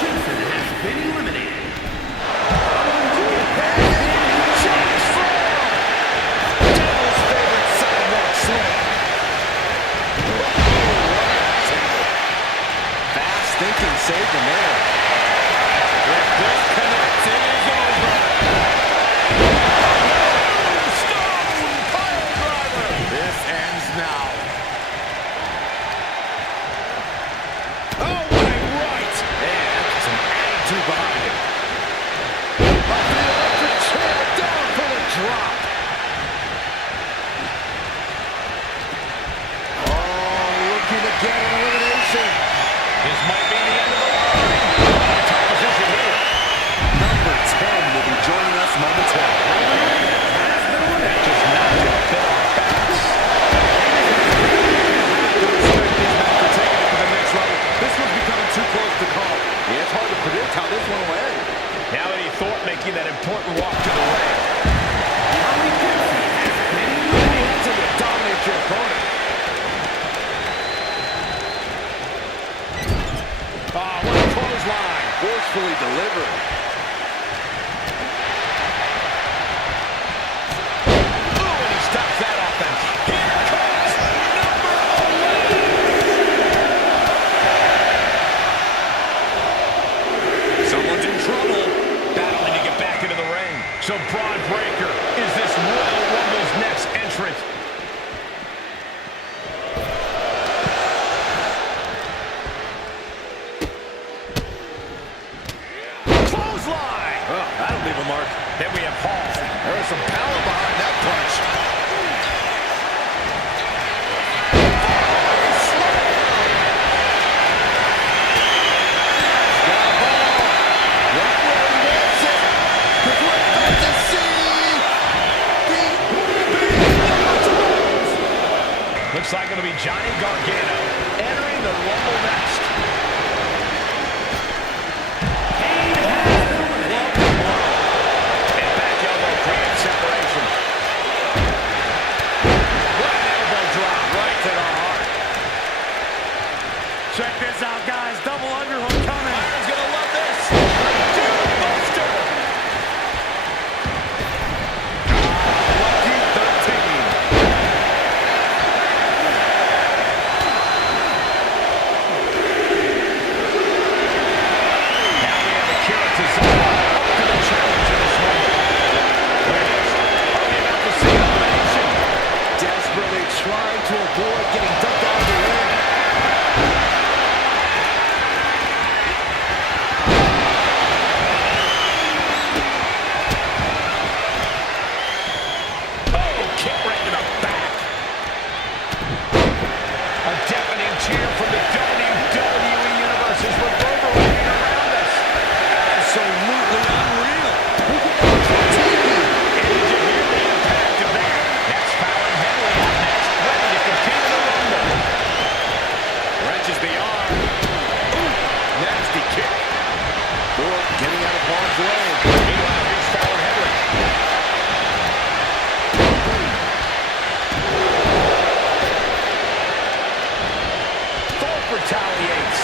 Jensen has been eliminated. Devil's favorite sidewalk slam. Fast thinking saved him there. If this connects, it is over. Stone pile driver. This ends now. Oh, what a right. And some attitude behind it. Up the electric chair, down for the drop. Oh, looking to get an elimination. This might be the end of the line. Top position here. Number 10 will be joining us momentarily. That just knocked it a bit off balance. To respect these men for taking it to the next level. This one's becoming too close to call. Yeah, it's hard to predict how this one will end. Now Eddie Thorpe making that important walk to the ring. Until you dominate your opponent. Oh, what a clothesline. Forcefully delivered. Ooh, and he stops that offense. Here comes number 11. Someone's in trouble. Battling to get back into the ring. So Braun Breaker is this Royal Rumble's next entrant. Check this out, guys. Double underhook coming. Byron's gonna love this. Dude Buster. Lucky 13. Now we have Akira Tozawa up to the challenge in this moment. Ladies, are we about to see elimination? Desperately trying to avoid getting dumped out of the ring. Oh, kick right to the back. A deafening cheer from the WWE Universe is reverberating around us. Absolutely unreal. And did you hear the impact of that? That's Fallon Henley up next, ready to compete in the Rumble. Wrenches the arm. Ooh, nasty kick. Or getting out of harm's way. Meanwhile, here's Fallon Henley. Thorpe retaliates.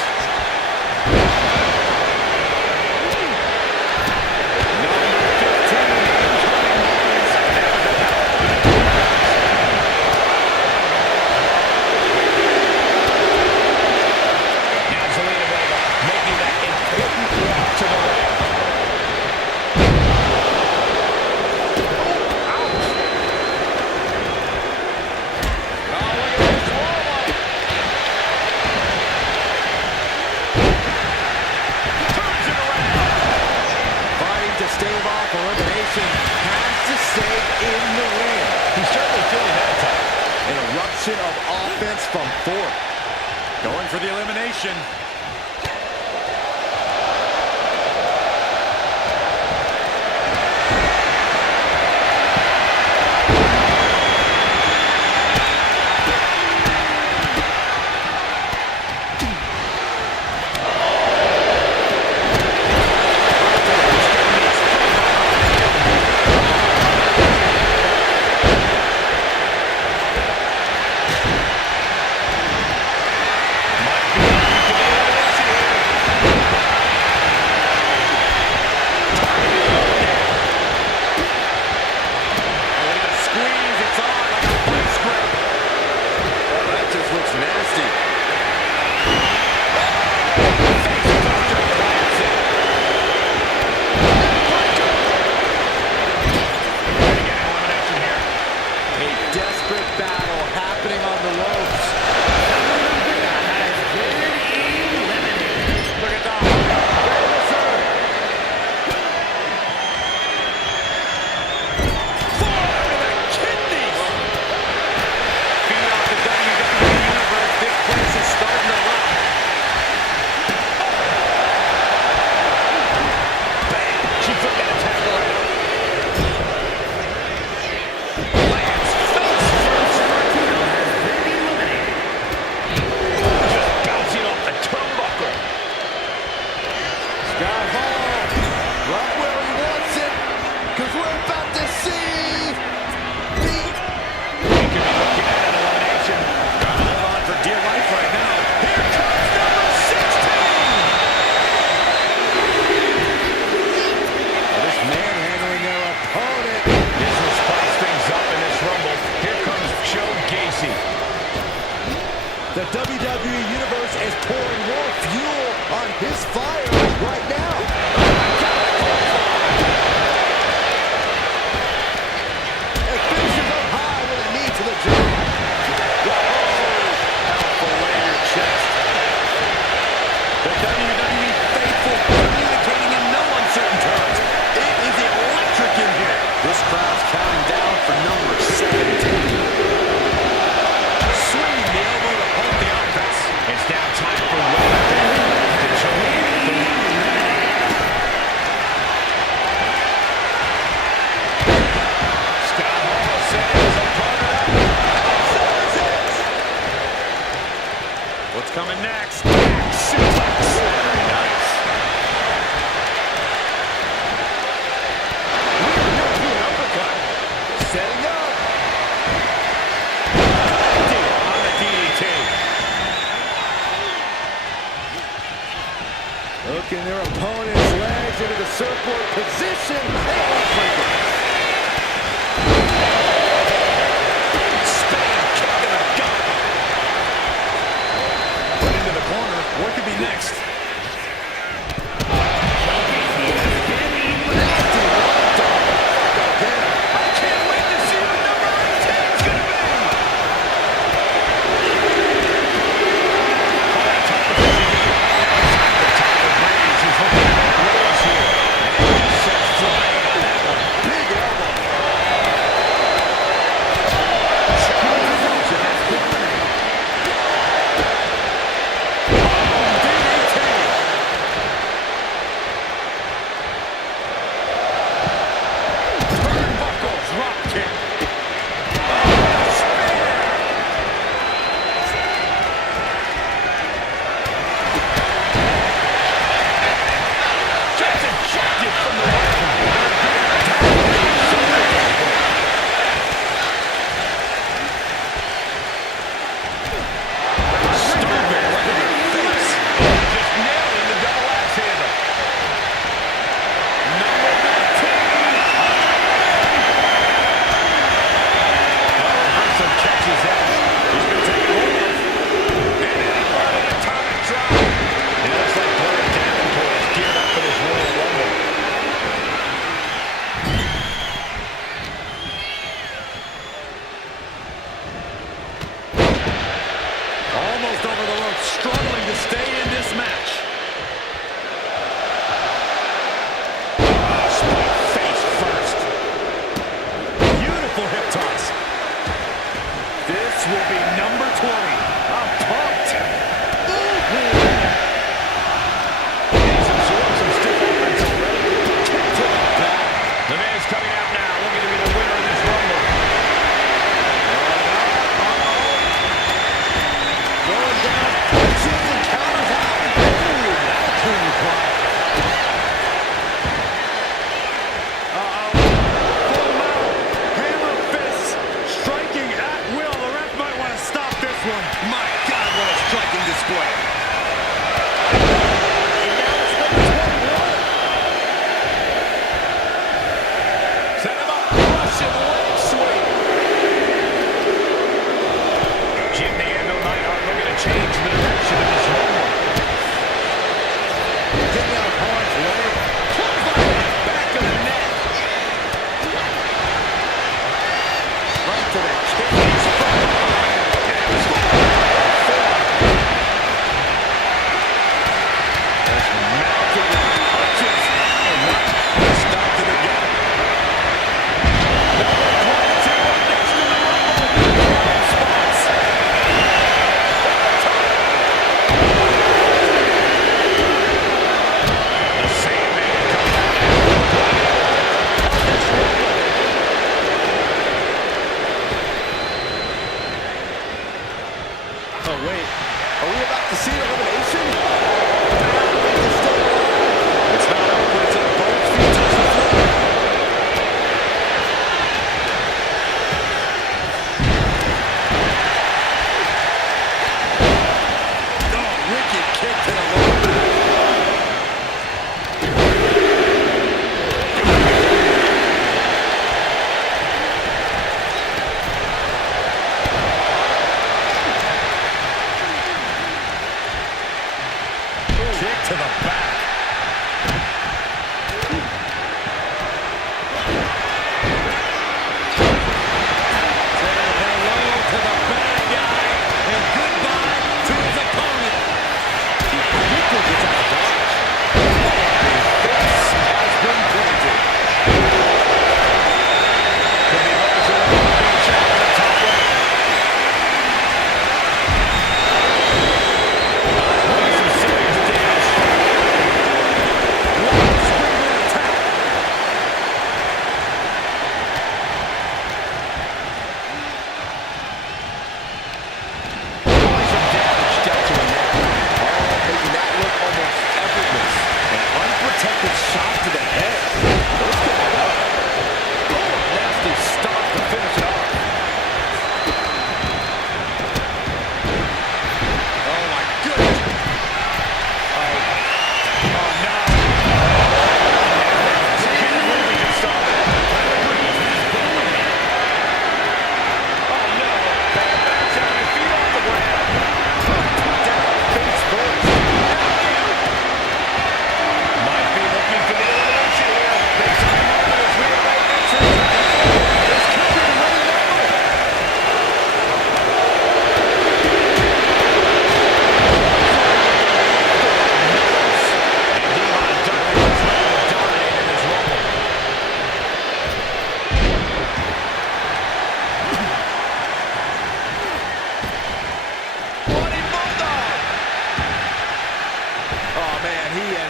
Now Zelina Vega making that important walk to the ring. Turns it around. Fighting to stave off elimination. Has to stay in the ring. He's certainly feeling that attack. An eruption of offense from Thorpe. Going for the elimination. With a squeeze, it's on like a vice grip. Oh, that just looks nasty. Elimination here. A desperate battle happening on the ropes. Look at that. Fire to the kidneys. Feed off the WWE Universe. This place is starting to rock. Bam. She took that tackle out. Lands face first. Just bouncing off the turnbuckle. Scott Hall, right where he wants it, because we're about to see the We could be looking at an elimination. Gotta hold on for dear life right now. Here comes number 16. this man handling their opponent. This will spice things up in this Rumble. Here comes Joe Gacy. The WWE Universe is pouring more fuel on his fire right now. And finishes up high with a knee to the jaw. Fillet your chest. The WWE faithful communicating in no uncertain terms. It is electric in here. This crowd's counting down for number 17. Swinging the elbow to hold the offense. It's now time for Will to choke the lead. Scott Hall says a partner. What's coming next? Suplex. Very nice. Uppercut. Setting up. On the DDT. Hooking their opponent's legs into the surfboard position. Spinning kick to the gut. Put into the corner. What could be next? Almost over the ropes, struggling to stay in this match. Split face first. Beautiful hip toss. This will be number 20. I'm pumped. He's absorbed some stiff offense already. Kick to the back. The man's coming out now, looking to be the winner of this Rumble. Going down, punches and counters out. Ooh, that'll clean the clock. Full mount, hammer fists, striking at will. The ref might want to stop this one. My God, what a striking display. And now it's number 21. Set him up, Russian leg sweep. Jim Neal, Neidhart looking to change the direction of this Rumble. Getting out of harm's way. Back of the net. Right to the kidneys from behind. And it was That's mounted with punches. And what? Stop to the gut. Number 22 up next in the Rumble. Prime spots. The Sandman comes out of this Rumble. Oh, wait. Are we about to see elimination? It's not over until both feet touch the floor. Oh, wicked kick to the lower back. Kick to the back. Saying hello to the bad guy and goodbye to his opponent. He gets out of dodge. This has been planted. Could be those who are being shot in the top right. Some serious damage.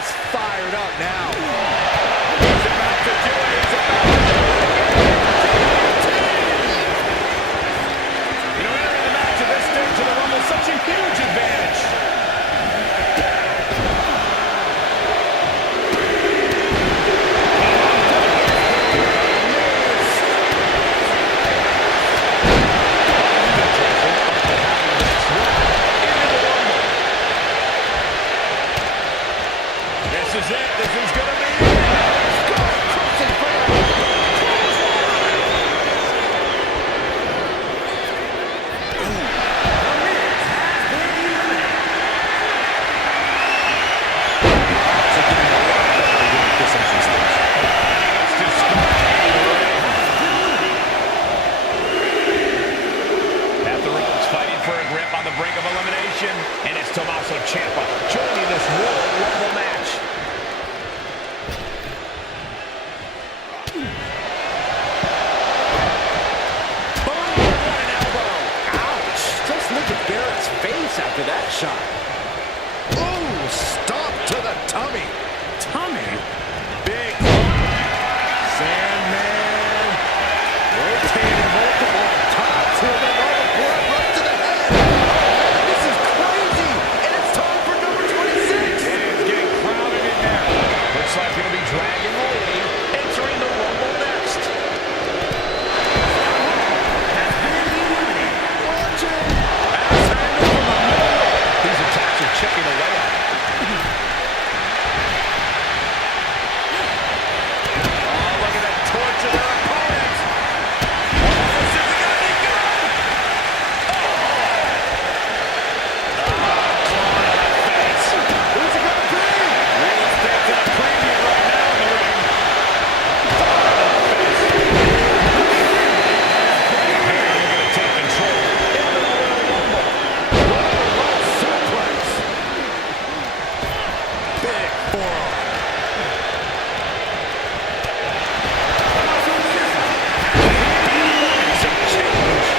is fired up now. He's about to do it. He's about to do it again. You know, entering the match at this stage of the Rumble is such a huge advantage. This is it. This is going to be it. At the ropes, fighting for a grip on the brink of elimination, and it's Tommaso Ciampa joining this Royal Rumble match. After that shot. Ooh, stop to the tummy. Tummy? Big Sandman. Rotating multiple times. Till then, all the blood runs to the head. Oh, this is crazy. And it's time for number 26. It is getting crowded in there. Looks like it'll be Dragon Lee entering the Rumble next. Watch it. These attacks are chipping away at him. Oh, look at that torch of their opponent. Oh, this isn't going to be good. Claw to the face. Who's it gonna be? Real estate to the preview right now in the ring. Claw to the face. Here, they're going to take control into the Royal Rumble. Suplex. big forearm. Some change.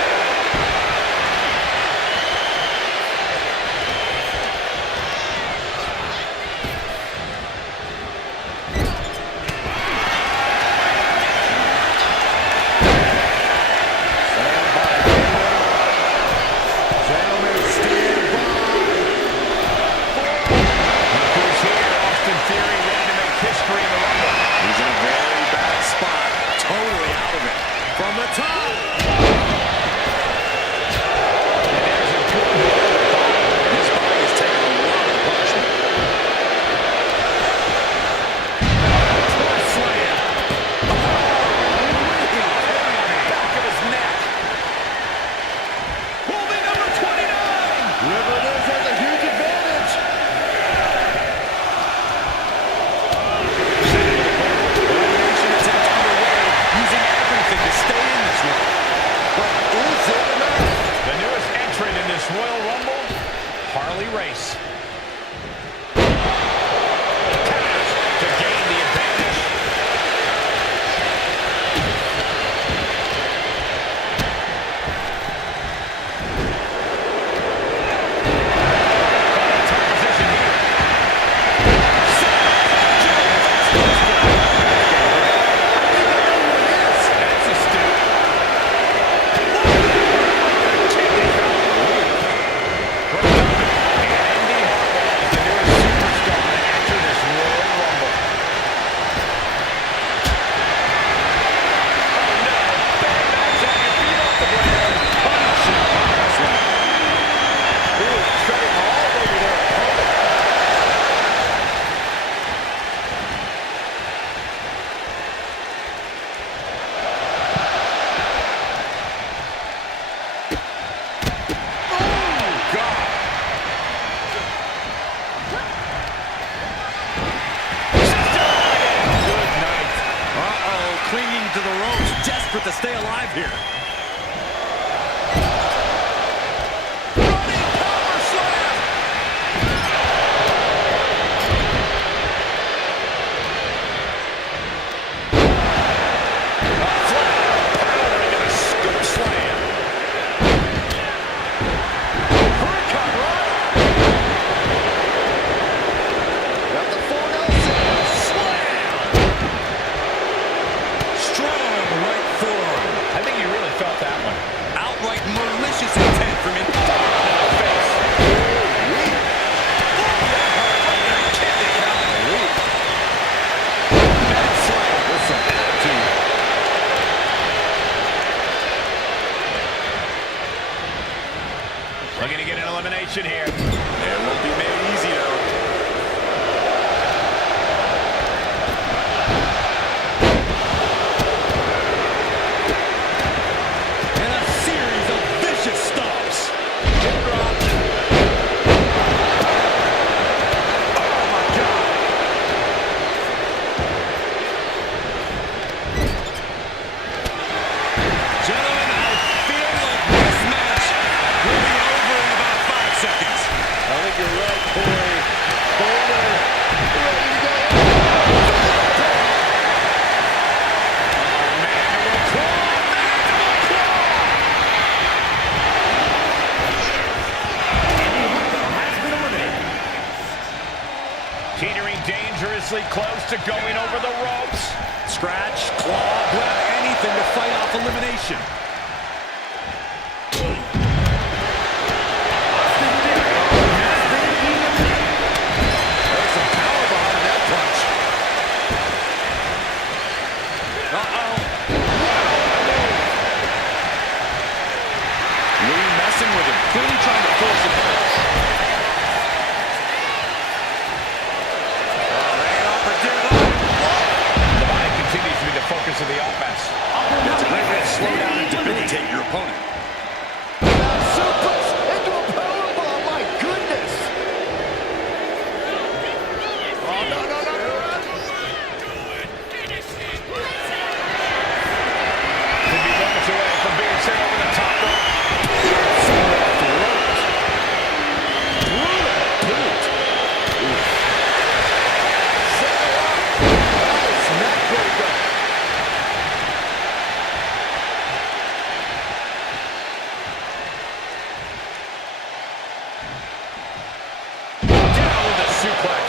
Gentlemen, stand by. Who's here? Austin Theory ready to make history in the Rumble. He's in a very bad spot. Totally out of it. From the top. And there's a good blow to the body. His body is taking a lot of punishment. Twist slam. Back of his neck. Holding number 29. Whoever it is has a huge advantage. Elimination attempt underway, using everything to stay in this one. But is it enough? The newest entrant in this Royal Rumble, Harley Race. Counters to gain the advantage. Top position here. That's astute. Clinging to the ropes, desperate to stay alive here. Running power slam. Power into a scoop slam. Got the 4 action here. It won't be made easy, though. And a series of vicious stomps. Oh, my God. Gentlemen, I feel like this match will be over in about 5 seconds. I think you're right, Corey. Boulder, ready to go. Teetering dangerously close to going over the ropes. Scratch, claw, grab anything to fight off elimination. There's some power behind that punch. Uh-oh. Lee messing with him. Clearly trying to force a pass. The body continues to be the focus of the offense. It's a great way to slow down and debilitate your opponent. Suplex into a powerbomb, my goodness. Oh, no, no, no, no. Could be moments away from being sent over the top rope. Down with a suplex.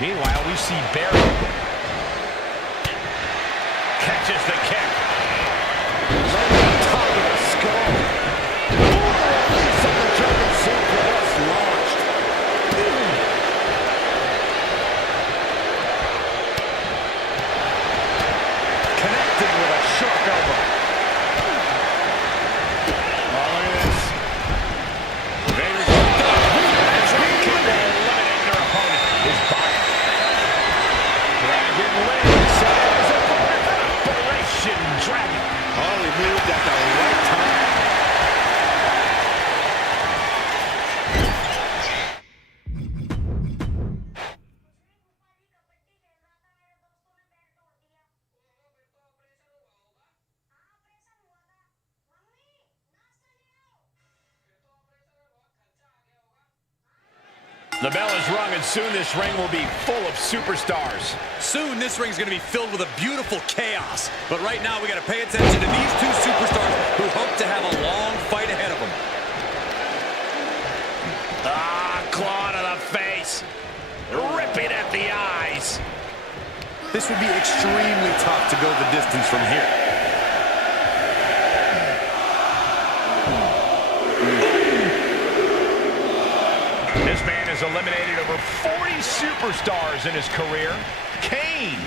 Meanwhile, we see Barry catches the kick. Top of the skull. Release of the German suplex launched. Connecting with a sharp elbow. Oh, look at this. Vader's Kick will eliminate their opponent. His body. Dragon wins. As a Operation Dragon. Oh, he moved at the right time. The bell is rung, and soon this ring will be full of superstars. Soon, this ring's going to be filled with a beautiful chaos. But right now, we got to pay attention to these two superstars who hope to have a long fight ahead of them. Ah, claw to the face. Ripping at the eyes. This would be extremely tough to go the distance from here. This man has eliminated over 40 superstars in his career. Kane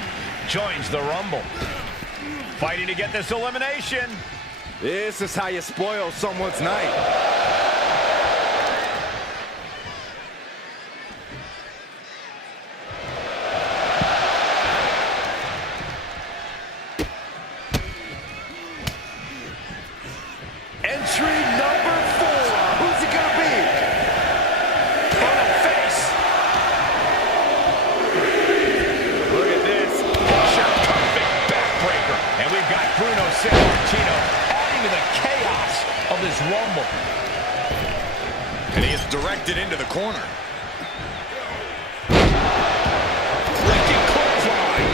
joins the Rumble. Fighting to get this elimination. This is how you spoil someone's night. Entry number 4. Who's it gonna be? On the face. Look at this. Picture perfect backbreaker. And we've got Bruno Sammartino adding to the chaos of this Rumble. And he is directed into the corner. Wicked clothesline.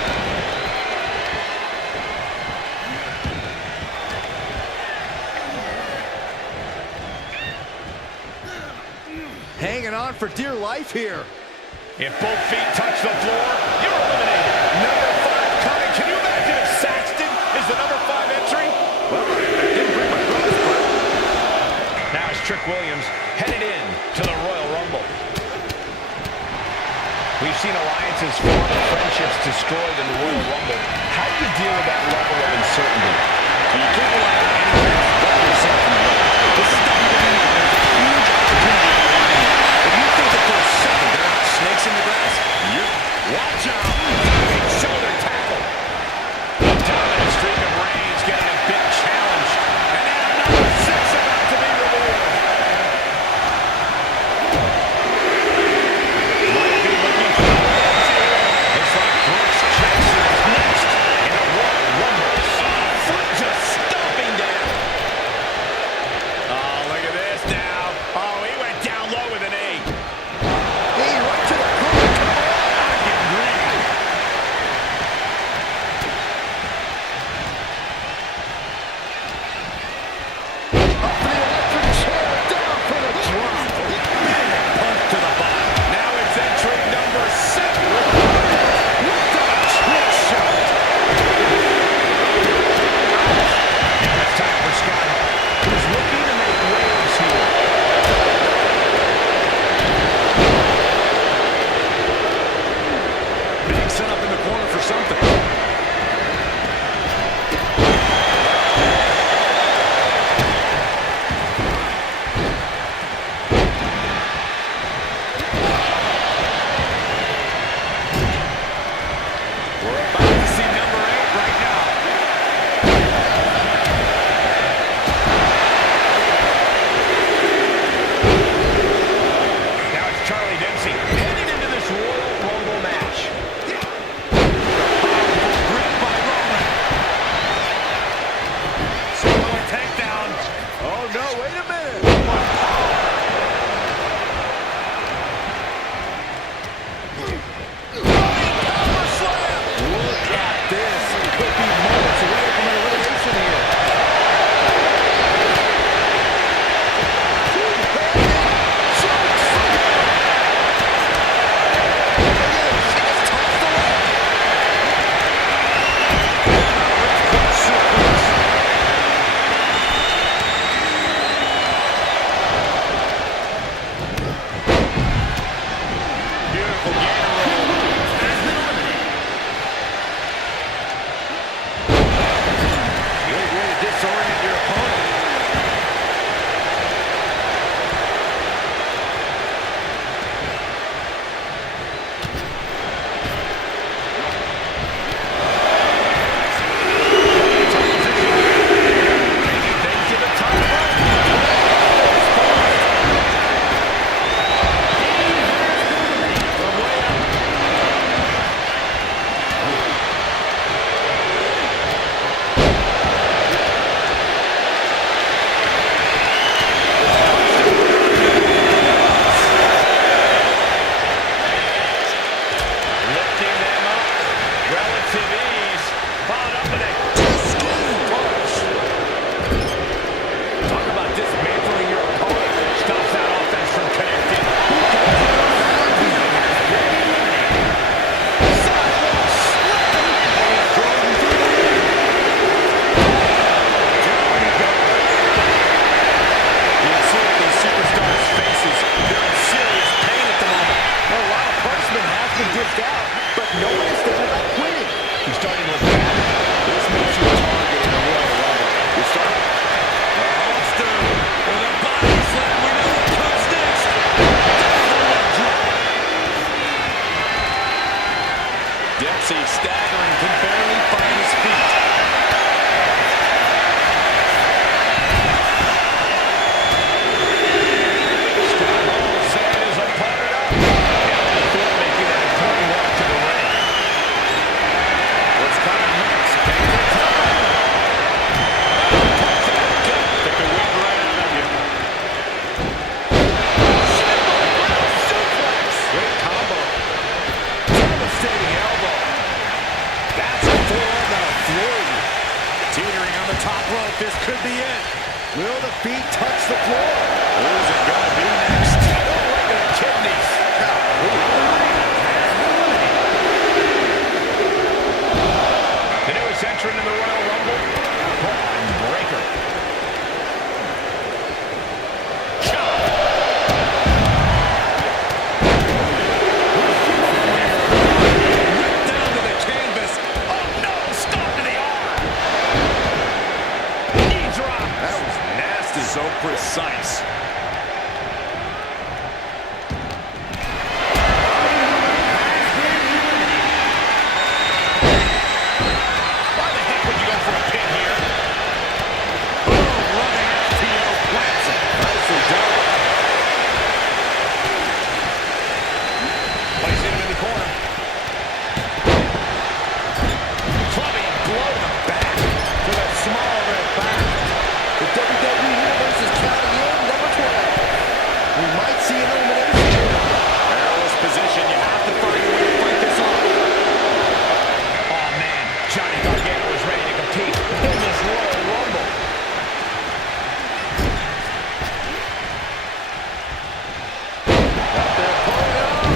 Hanging on for dear life here. If both feet touch the floor, you're eliminated. Number 5 coming. Can you imagine if Saxton is the number 5 entry? Well, I didn't bring my brothers, but Now it's Trick Williams headed in to the Royal Rumble. We've seen alliances form and friendships destroyed in the Royal Rumble. How do you deal with that level of uncertainty? You can't rely on anyone else but yourself in the ring. This is WWE. doppelganger roll. Has been eliminated. Great way to disorient your opponent. Staggering, can barely find his feet. Scott Hall setting his opponent up. Before making that important walk to the ring. What's coming next? Paper time. Punch to the gut that can win right out of you. Suplex. Great combo. Devastating elbow. That's a forearm and a three. Teetering on the top rope. This could be it. Will the feet touch the floor? Who's it gonna be next? Oh, right to the kidneys. The newest entrant in the Royal Rumble, Braun Breaker. Down to the canvas. Oh no! Stop to the arm. Knee drop. That was nasty. So precise. Why the heck would you go for a pin here? Oh, running FTO plants it. Nicely done. Placing him in the corner. Clubbing blow to the back with a small red back. The WWE Universe is counting in number 12. We might see an elimination. Perilous position. You have to find a way to fight this off. Oh, man. Johnny Gargano is ready to compete in this Royal Rumble.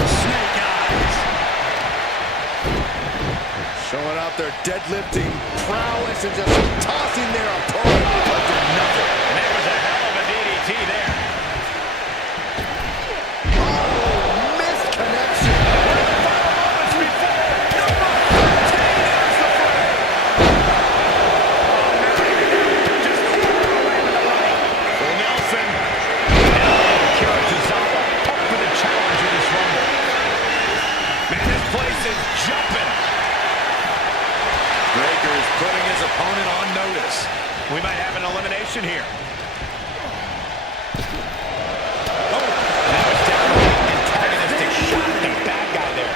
Snake eyes. Showing out their deadlifting prowess and just tossing their opponent up to nothing. And that was a hell of a DDT there. Oh, missed connection. Final moments before number 13 enters the fray. Oh, man. Just far away with the right. Full Nelson. And Kirizawa up for the challenge in this Rumble. Man, this place is jumping. Breaker is putting his opponent on notice. We might have an elimination here. Oh, that was downright antagonistic shot at the bad guy there.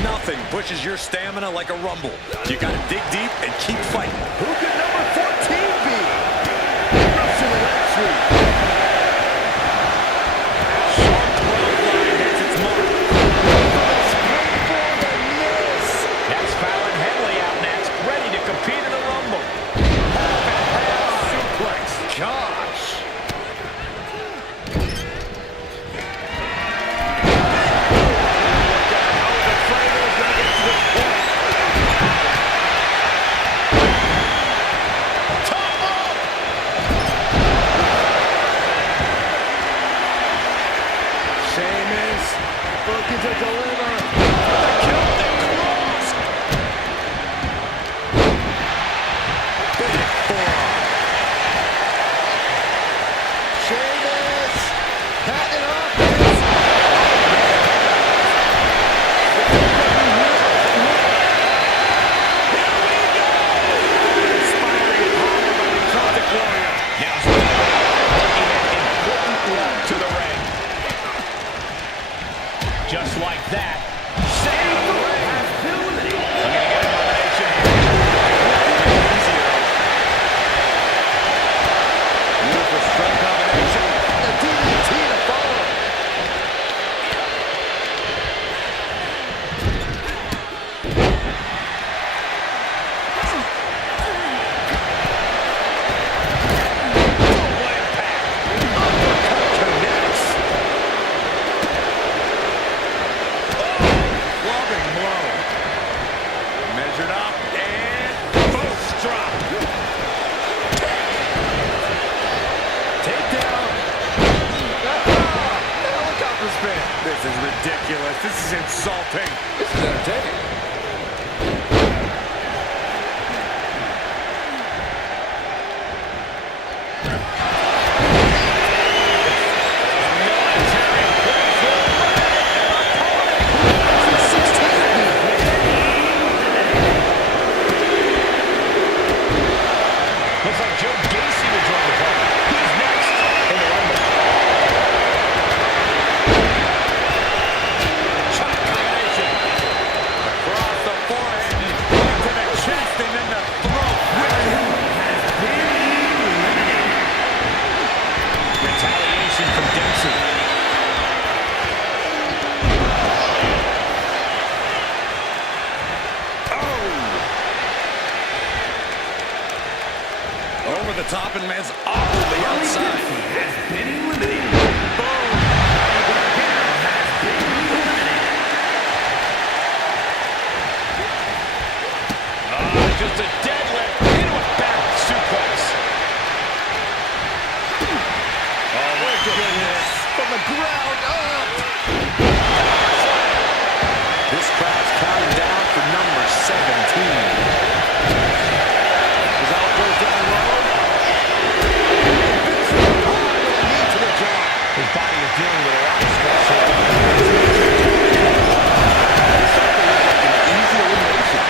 Nothing pushes your stamina like a rumble. You gotta dig deep and keep fighting. Who could number 14 be? Drops in the leg sweep. Sharp 12 line hits its mark. Springboard and miss. That's Fallon Henley out next, ready to compete in the Rumble. Suplex. Gosh. Sheamus looking to deliver. Just like that. Save the ring. Has been eliminated. We're going to get an elimination here. Beautiful strong combination. The DDT to follow. Measured up and boom, drop. Takedown. Helicopter spin. This is ridiculous. This is insulting. This is entertaining. Looks like Joe Gacy will join the party. He's next in the Rumble. Shot combination. Across the forehead, right to the chest, and then the throat. Retaliation from Dempsey. Over the top and lands awkwardly outside. Has been eliminated. Boom. Gargano has been eliminated. Just a deadlift into a back suplex. Oh my goodness. From the ground up. This crowd's counting down for number 17. His elbows down low. His body is dealing with a lot of stress. Easy elimination.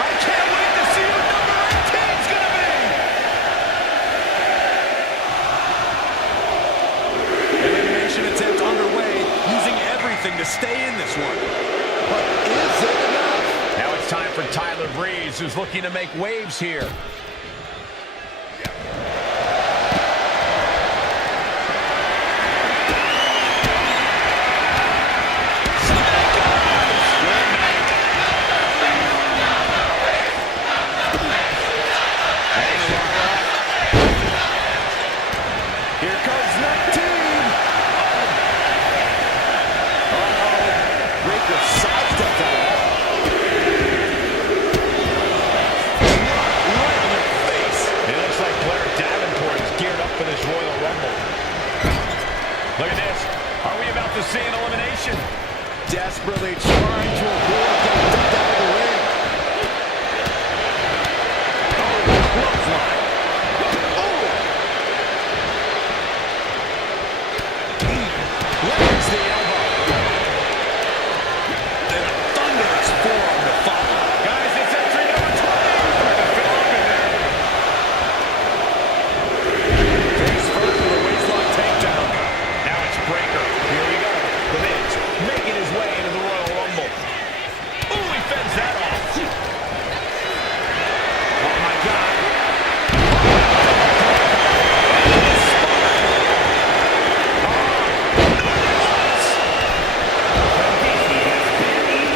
I can't wait to see what number 18's gonna be. Elimination attempt underway, using everything to stay in this one. But is it enough? Now it's time for Tyler Breeze, who's looking to make waves here. Here comes 19. Breaker sidestepped out of that. Right in the face. It looks like Blair Davenport is geared up for this Royal Rumble. Look at this. Are we about to see an elimination? Desperately trying to avoid getting dumped out of the ring. Clothesline. Lands the elbow. And a thunderous forearm to follow. Guys, it's entry number 20. Starting to fill up in there. Face first with a waistlock takedown. Now it's Breaker. Here we go. The Miz making his way into the Royal Rumble. Ooh, he fends that off. Oh my God.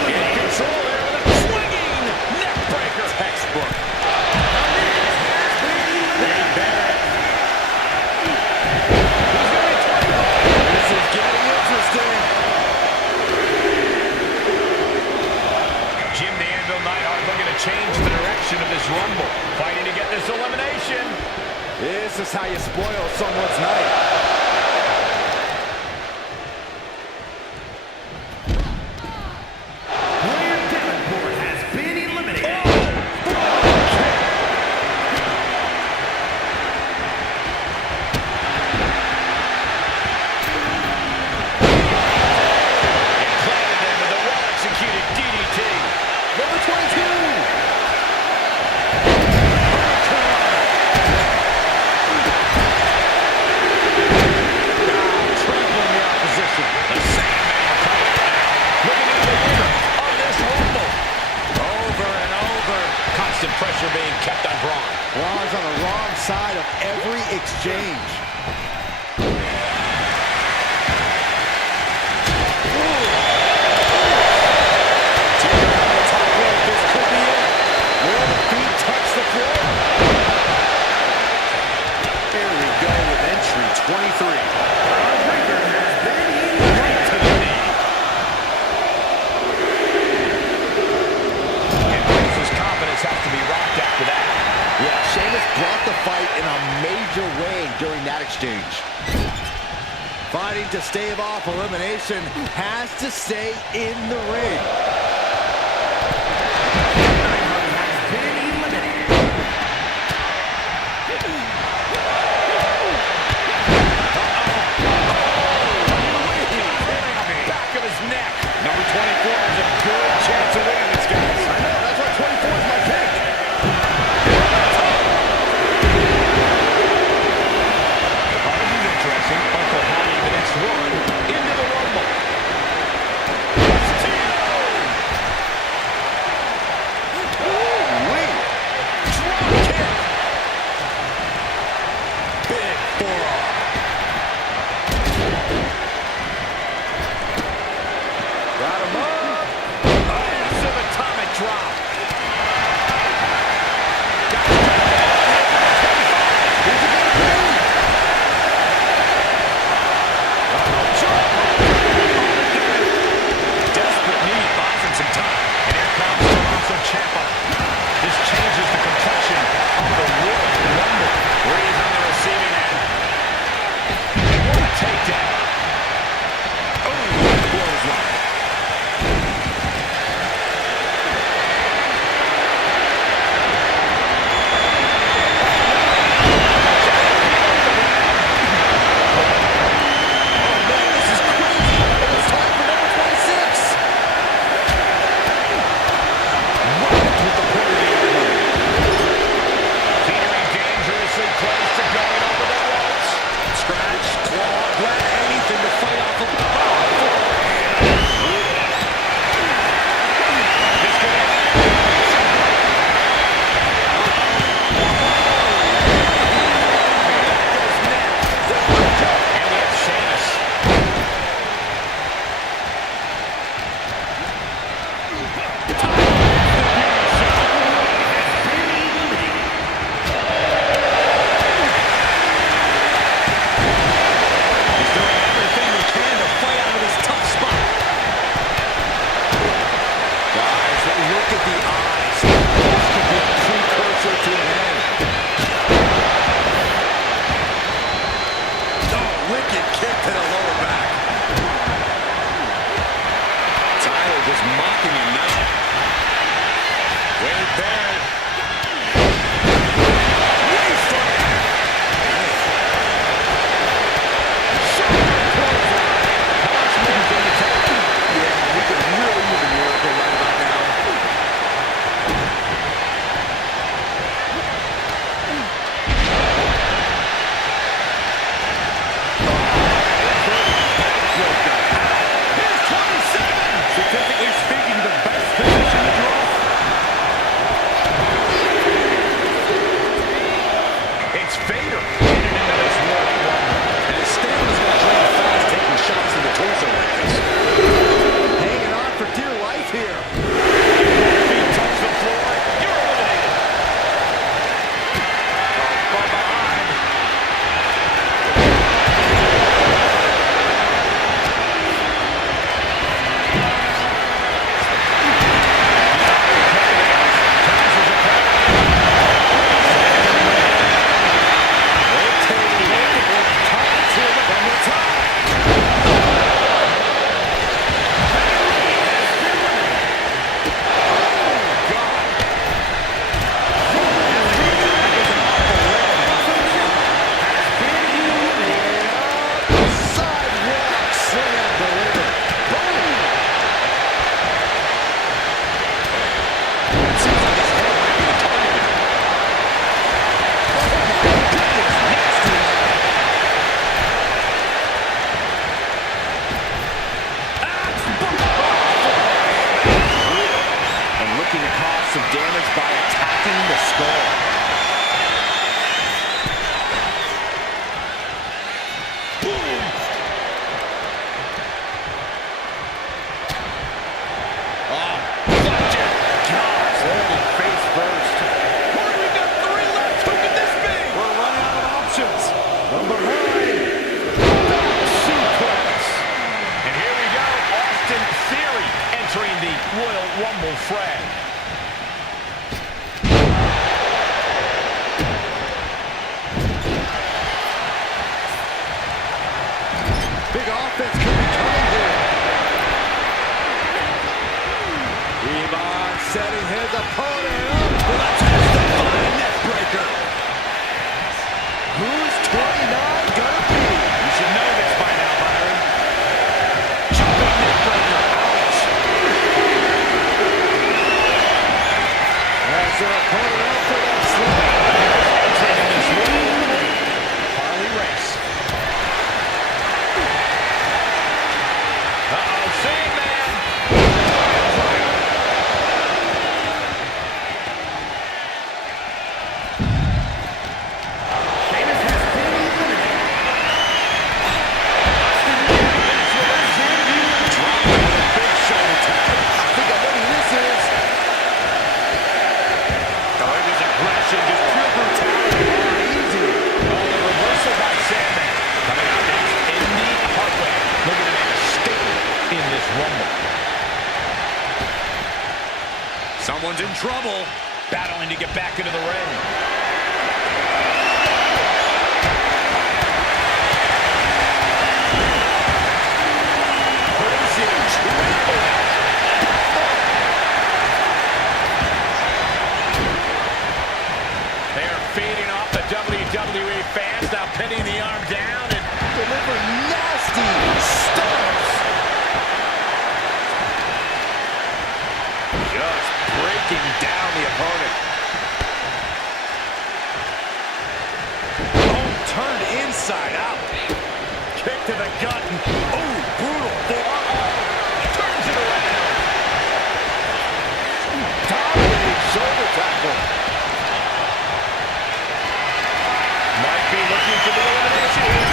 In control there with a swinging neck breaker. Textbook. They bear it. This is getting interesting. Jim the Anvil Neidhart looking to change the direction of this Rumble. Fighting to get this elimination. This is how you spoil someone's night. Blair Davenport has been eliminated. Fighting to stave off elimination, has to stay in the ring. Back of his neck. Number 24 has a good chance of winning this, guys. I know, that's why 24 is my pick. This is interesting. Uncle having the next one into the Rumble. Ooh-wee. Drop kick. Big forearm. Got him up. Massive atomic drop. Desperate need, buys him some time. And here comes Tommaso Ciampa. This changes the complexion of the Royal Rumble. Reigns on the receiving end. What a takedown. Oh, clothesline. Teetering dangerously close to going over the ropes. Scratch, claw, glad anything to fight off of. This could end it. And we have Sheamus. He's doing everything he can to fight out of this tough spot. Guys, look at the eyes. This could be a precursor to an end. Oh, wicked kick to the lower back. Tyler just mocking him now. Wait there. Yeah, we could really use a miracle right about now. Here's 27. Statistically speaking, the best position to draw. It's Vader headed into this Royal Rumble. And his stamina's gonna drain fast, taking shots to the torso like this. Hanging on for dear life here. Feet touch the floor. You're eliminated. From behind. Sidewalk slam delivered. Boom! Seems like his head might be the target now. Oh my goodness, nasty and looking to cause some damage by attacking the skull. Boom! Oh, flapjack! Gosh, landing face first. We got 3 left. Who could this be? We're running out of options. From behind. Back suplex. And here we go. Austin Theory entering the Royal Rumble fray. Big offense could be coming here. Devon setting his opponent up with a testifying neck breaker. Who's 29 gonna be? You should know this by now, Byron. Jumping neck breaker. Ouch. As their opponent up for that slam. Taking this one. Harley Race. Uh-oh, Sandman. Sheamus has been eliminated. Dropping with a big shoulder tackle. I think I know who this is. Oh, it is aggression, just pure brutality. Easy. Oh, the reversal by Sandman. Coming out next, Indy Hartwell. Looking to make a statement in this Rumble. Someone's in trouble. Battling to get back into the ring. They are feeding off the WWE fans, now pinning the arm down and Deliver nasty stomps. just breaking down the opponent. Oh, turned inside out. Kick to the gut. Oh, brutal. Turns it around. Dominating shoulder tackle. Might be looking for the elimination here.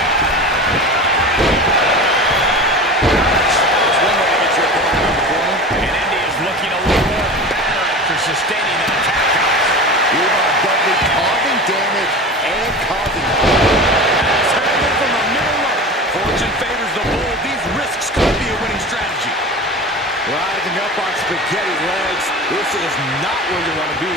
There's one way to get your opponent out of the corner. And Indy is looking a little more battered after sustaining that attack, guys. Devon Dudley causing damage and causing Turning from the middle rope. Fortune favors the bold. These risks could be a winning strategy. rising up on spaghetti legs. This is not where you want to be.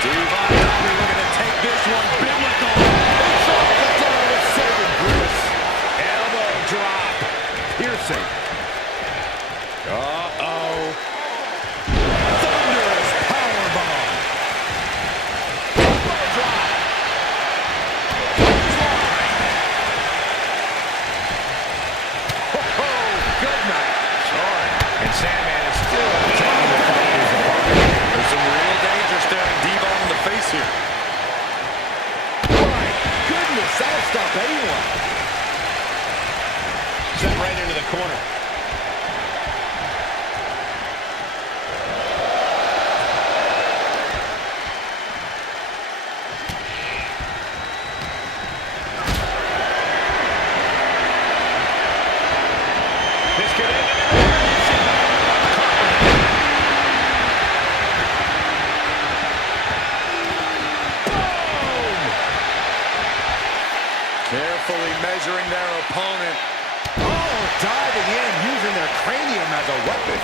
Devon Dudley looking to take this one biblical. It's off the down with saving grace. Elbow drop. Piercing. Uh-oh. Thunderous powerbomb. Elbow drop. Clothesline. Oh, good night. Sorry. And Sandman is still taking the fight to his opponent. There's some real danger staring Devon in the face here. My goodness, that'll stop anyone. Sent right into the corner. This could end it. Carefully measuring their opponent. Oh, diving in, using their cranium as a weapon.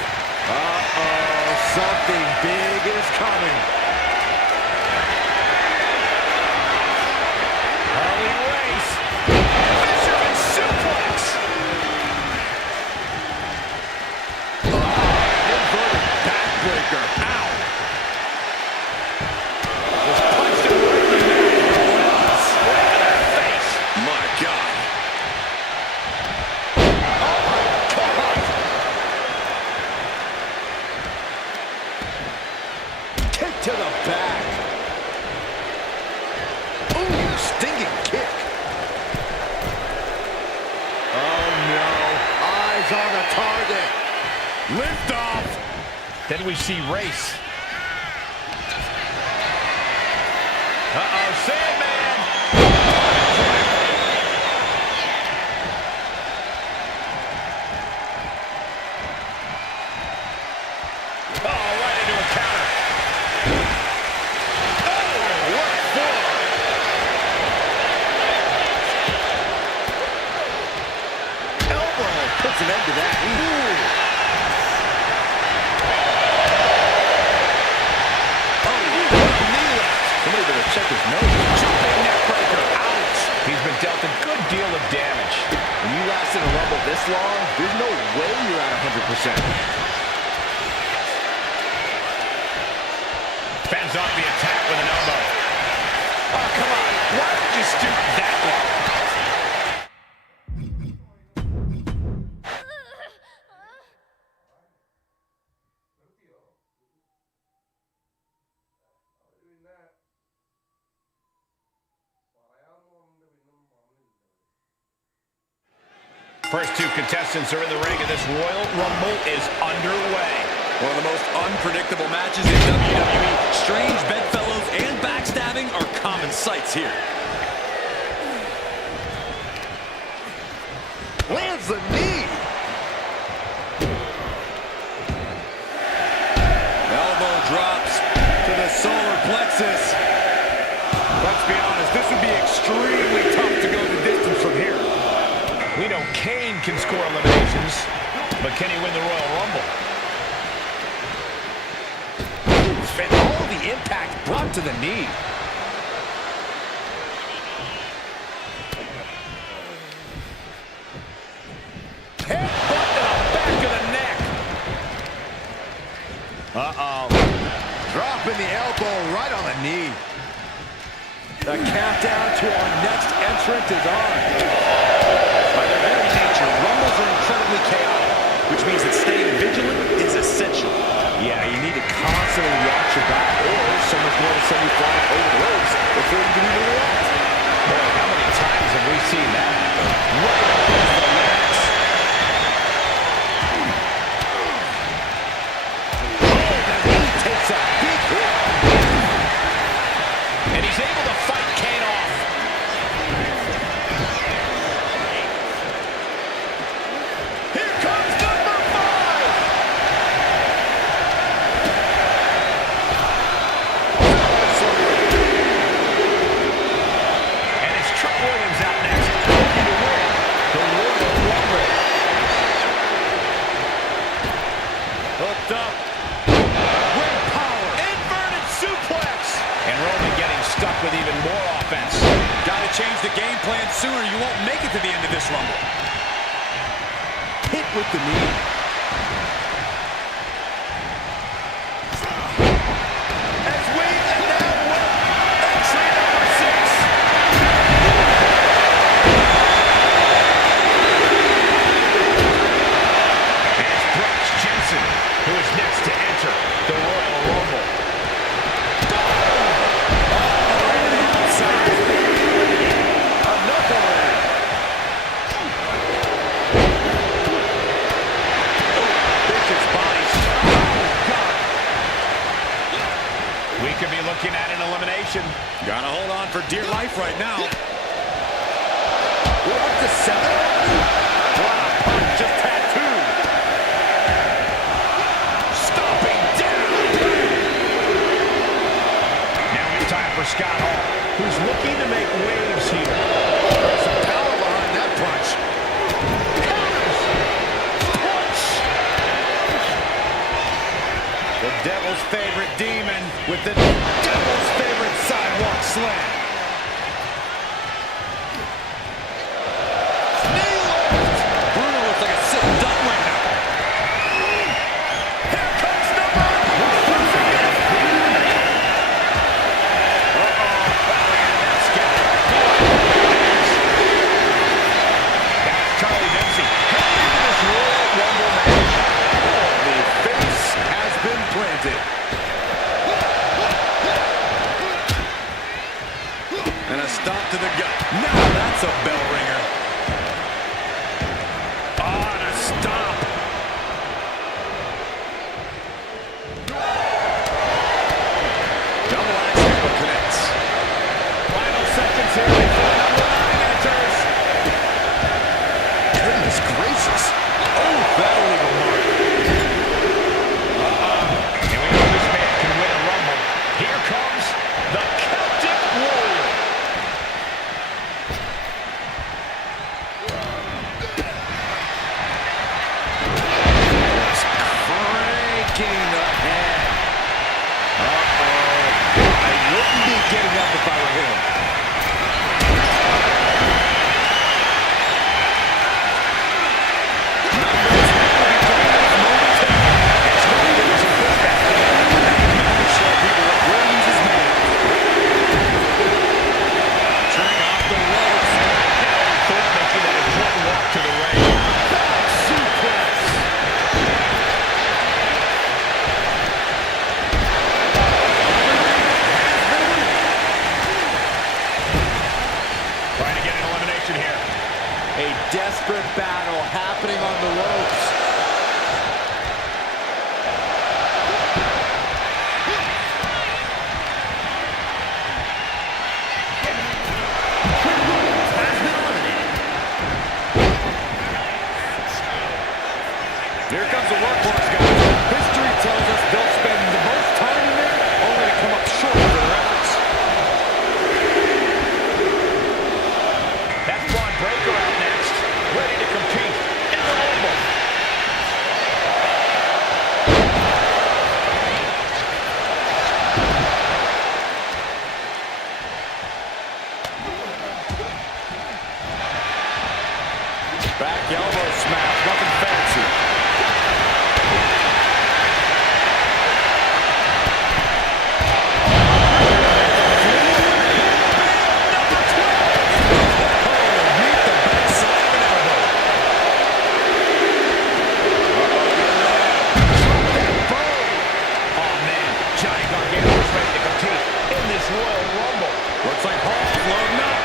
Uh-oh, something big is coming. Harley Race. Fisherman suplex. Inverted backbreaker. Ow. Was punched him right in the neck. Right in the face. My God. Kick to the back. Ooh, stinging kick. Oh, no. Eyes on the target. Lift off. Then we see Race. Uh-oh, Sandman. Oh, right into a counter. Oh, what for? Elbow puts an end to that. Ooh. of damage. When you last in a Rumble this long, there's no way you're at 100%. Fends off the attack with an elbow. Oh, come on. Why would you stoop that low? First two contestants are in the ring, and this Royal Rumble is underway. One of the most unpredictable matches in WWE. Strange bedfellows and backstabbing are common sights here. Lands the knee. Elbow drops to the solar plexus. Let's be honest, this would be extremely tough to go the distance from here. We know Kane can score eliminations, but can he win the Royal Rumble? And all the impact brought to the knee. Headbutt to the back of the neck. Uh-oh. Dropping the elbow right on the knee. The countdown to our next entrant is on. By their very nature, Rumbles are incredibly chaotic, which means that staying vigilant is essential. Yeah, you need to constantly watch your back, or someone's going to send you flying over the ropes before you can even react. Boy, how many times have we seen that happen? Right against the legs. Oh, the knee takes a big hit. And he's able to fight Kane off. Here comes number 5. And it's Chuck Williams out next, looking to win the Royal Rumble. Hooked up. Great power. Inverted suplex. And Roman getting stuck with even more offense. Got to change the game plan sooner. You won't make it to the end of this Rumble. Hit with the knee. As we and now with entry number 6. And it's Brooks Jensen who is next to enter the Royal Rumble. We could be looking at an elimination. Gotta hold on for dear life right now. We're up to 7. Wow, punch just tattooed. Stomping down. Now it's time for Scott Hall, who's looking to make waves here. There's some power behind that punch. The Devil's favorite demon with the Devil's favorite sidewalk slam. Knee lift. Bruno looks like a sitting duck right now. Here comes number 1. That's Charlie Dempsey heading into this Royal Rumble match. The face has been planted. And a stomp to the gut. Now that's a bell ringer. On a stop. Double axe handle connects. Final seconds here before number 9 enters. Goodness gracious. Oh, that'll leave a mark. And we know this man can win a Rumble. Here comes the Celtic Warrior. Johnny Gargano is ready to compete in this Royal Rumble. Looks like Hall's loading up.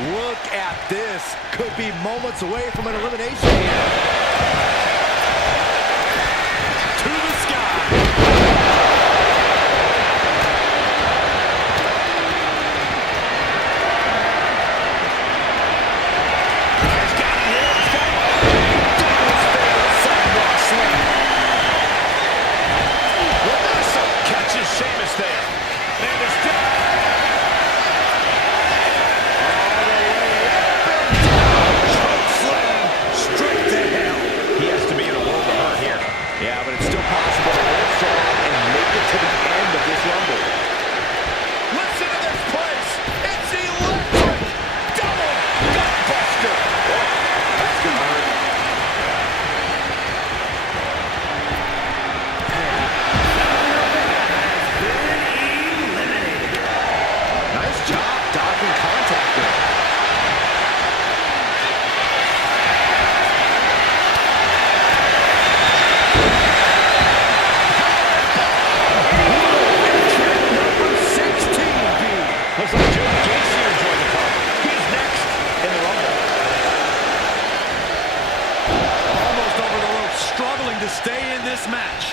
Look at this. Could be moments away from an elimination here. To the sky. He's got it here. He's got it. Down his favorite sidewalk slam. Reversal. Catches Sheamus there. And it's down. Yeah, but it's still possible to hold strong and make it to the end of this Rumble. Listen to this place. It's electric. Double gutbuster. Oh, that's gonna hurt. Nice job dodging contact there. Looks like Joe Gacy will join the card. He's next in the Rumble. Almost over the ropes, struggling to stay in this match.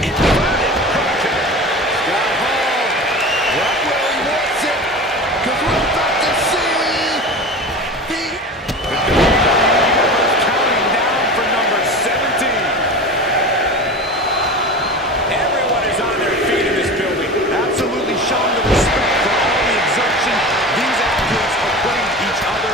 Inverted crosshair. Got Hall right where he wants it, because we're about to see the Counting down for number 17. Everyone is on their feet in this building. Absolutely showing the respect for all the exertion these athletes are putting each other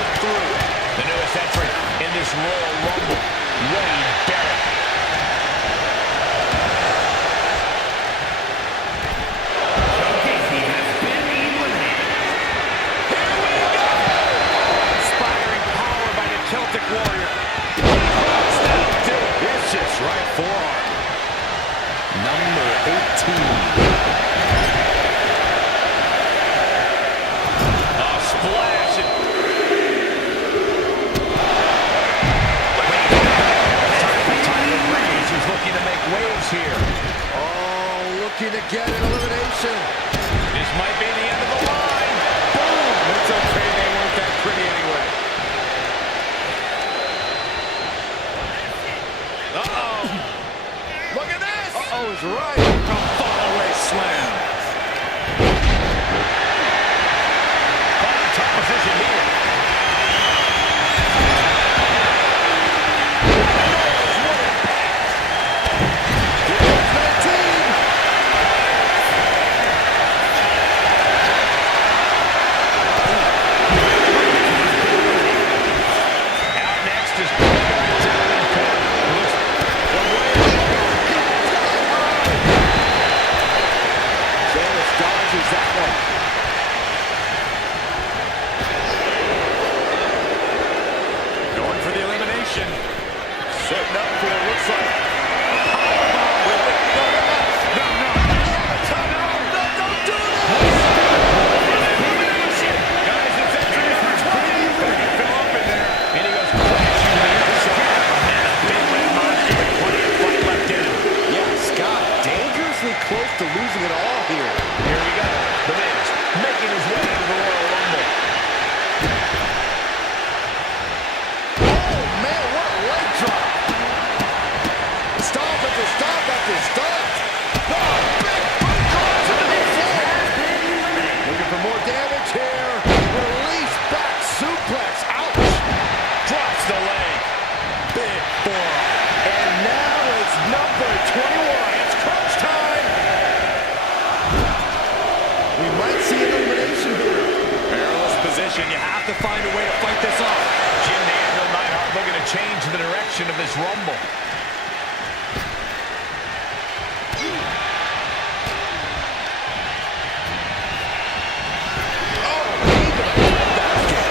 see an elimination here. Perilous position. You have to find a way to fight this off. Jim Neidhart, Neidhart looking to change the direction of this Rumble.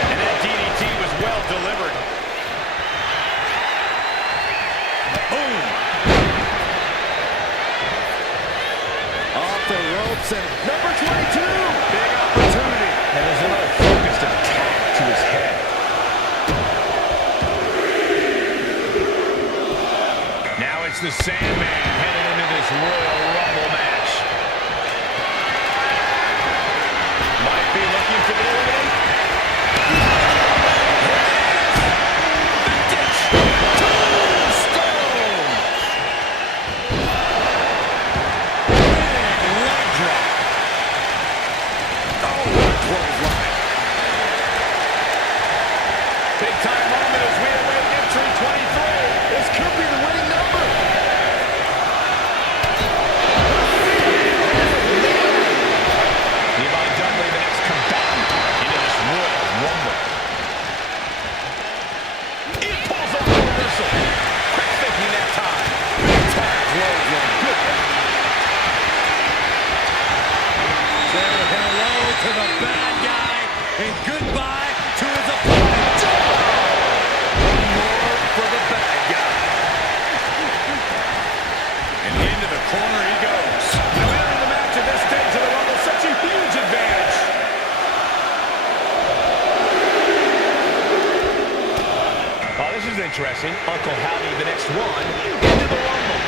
And that DDT was well delivered. Boom. Off the ropes and number 22. Big opportunity. And there's another focused attack to his head. Now it's the Sandman headed into this Royal Rumble match. Might be looking for the elimination. Big time moment as we await entry 23. This could be the winning number. Levi Dudley, the next combatant into this Royal Rumble. He pulls off the reversal. Quick thinking that time. Big time clothesline. Good. Say hello to the bad guy and goodbye to his opponent. More for the bad guy. And into the corner he goes. No matter the match at this stage of the Rumble, such a huge advantage. Oh, this is interesting. Uncle Howdy, the next one, into the Rumble.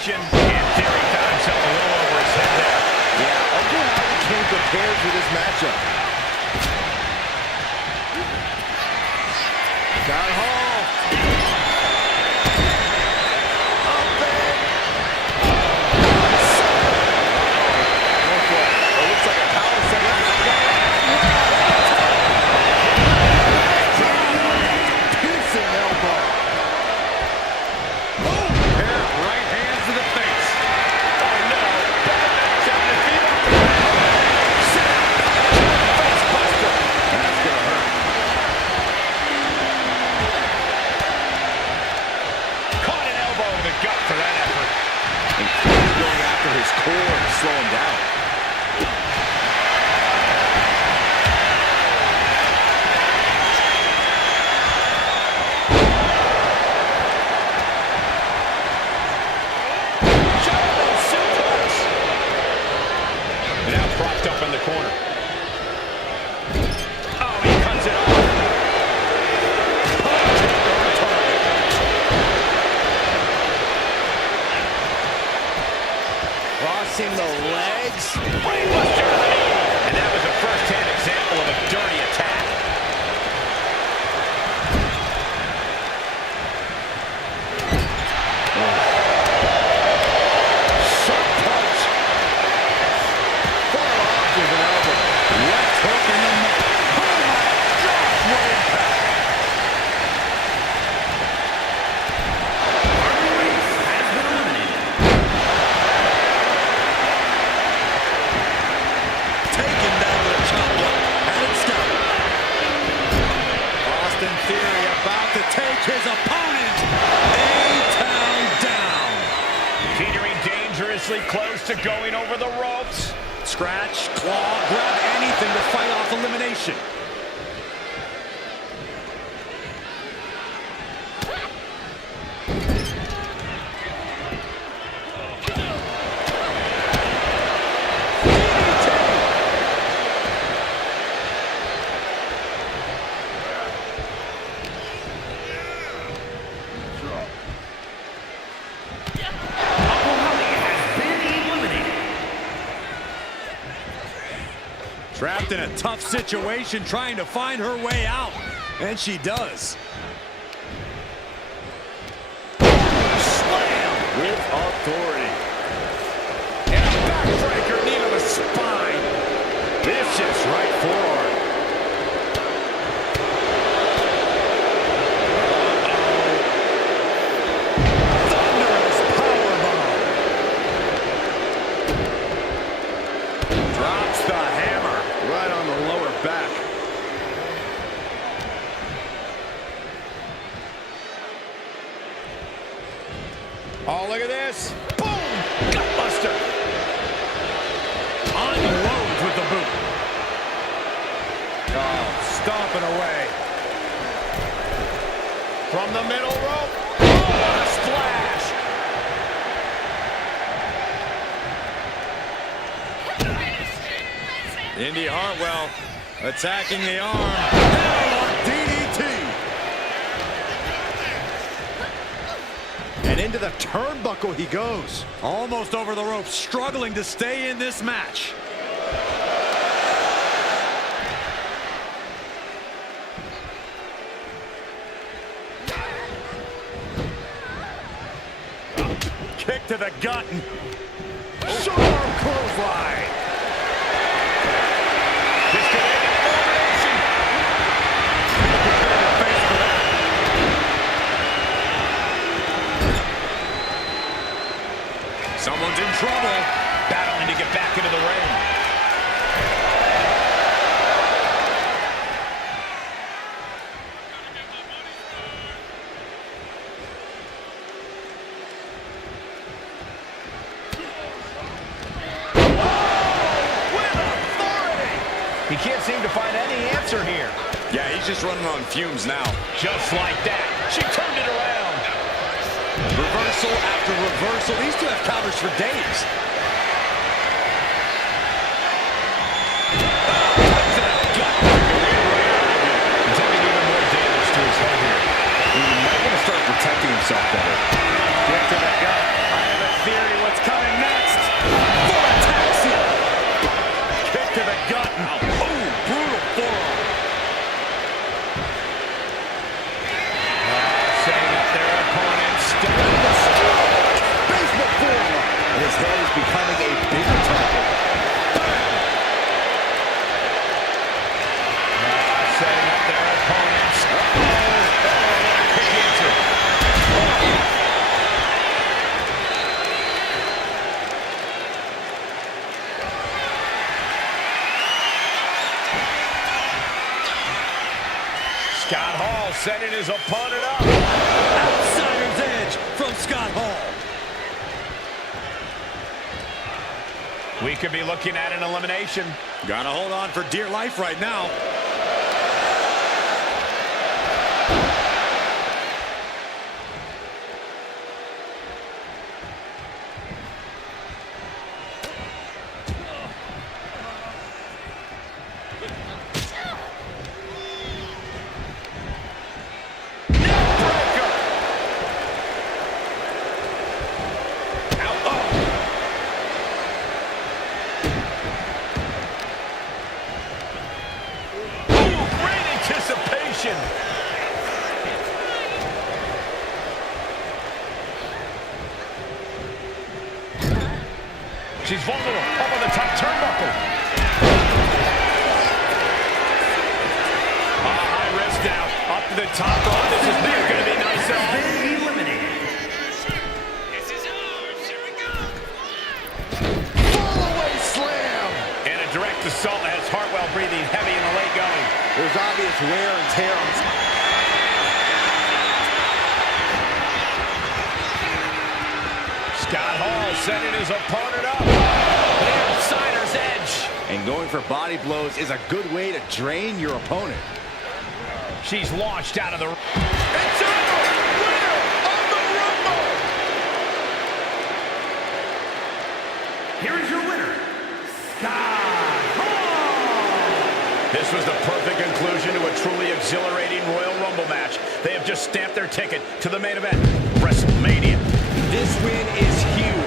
combination. And Theory got himself a little over his head there. Yeah, look how he came prepared for this matchup. Got Hall. Up there. It looks like a power set. Piercing elbow. Pair of right hands to the face. Oh, no. Bad match on the feet off the ground. Sit out. Face buster. That's going to hurt. Caught an elbow in the gut for that effort. And Theory going after his core and slow him down. German suplex. Now propped up in the corner. Oh, he cuts it off. Crossing the legs. Brainbuster to the knee. And that was a first-hand example of a dirty attack. Sharp punch. Far off with an elbow. Left hook in the neck. Oh my God, what impact. REIGNS has been eliminated. Taken down with a chop block. And it's done. Austin Theory about to take his opponent A-Town down. Teetering dangerously close to going over the ropes. Scratch, claw, grab anything to fight off elimination. Has been eliminated. Trapped in a tough situation, trying to find her way out. And she does. Slam with authority. And a backbreaker, knee to the spine. Vicious right forearm. Thunderous powerbomb. Drops the hammer. Right on the lower back. Oh, look at this. Boom! Gutbuster. Unloads with the boot. Oh, stomping away. From the middle rope. Oh, what a splash! Indy Hartwell attacking the arm. Headlock DDT. And into the turnbuckle he goes. Almost over the ropes, struggling to stay in this match. Kick to the gut. Sharp clothesline. This could end in elimination. Prepare your face for that. Someone's in trouble. Battling to get back into the ring. He can't seem to find any answer here. Yeah, he's just running on fumes now. Just like that, she turned it around. Reversal after reversal. These two have counters for days. Punch to the gut. He's having even more damage to his head here. He might want to start protecting himself better. Get to the gut. I have a theory is becoming a bigger target. Setting up their opponents. Quick answer. Scott Hall setting his opponent up. Outsider's edge from Scott Hall. We could be looking at an elimination. Gotta hold on for dear life right now. She's vulnerable up on the top turnbuckle. High risk now. Up to the top rope. This is going to be nice. Been eliminated. This is ours. Here we go. Fallaway slam. And a direct assault has Hartwell breathing heavy in the late going. There's obvious wear and tear on Scott Hall setting his opponent up. The outsider's edge. And going for body blows is a good way to drain your opponent. She's launched out of the... It's over! Winner of the Rumble! Here is your winner, Scott Hall. This was the perfect conclusion to a truly exhilarating Royal Rumble match. They have just stamped their ticket to the main event, WrestleMania. This win is huge.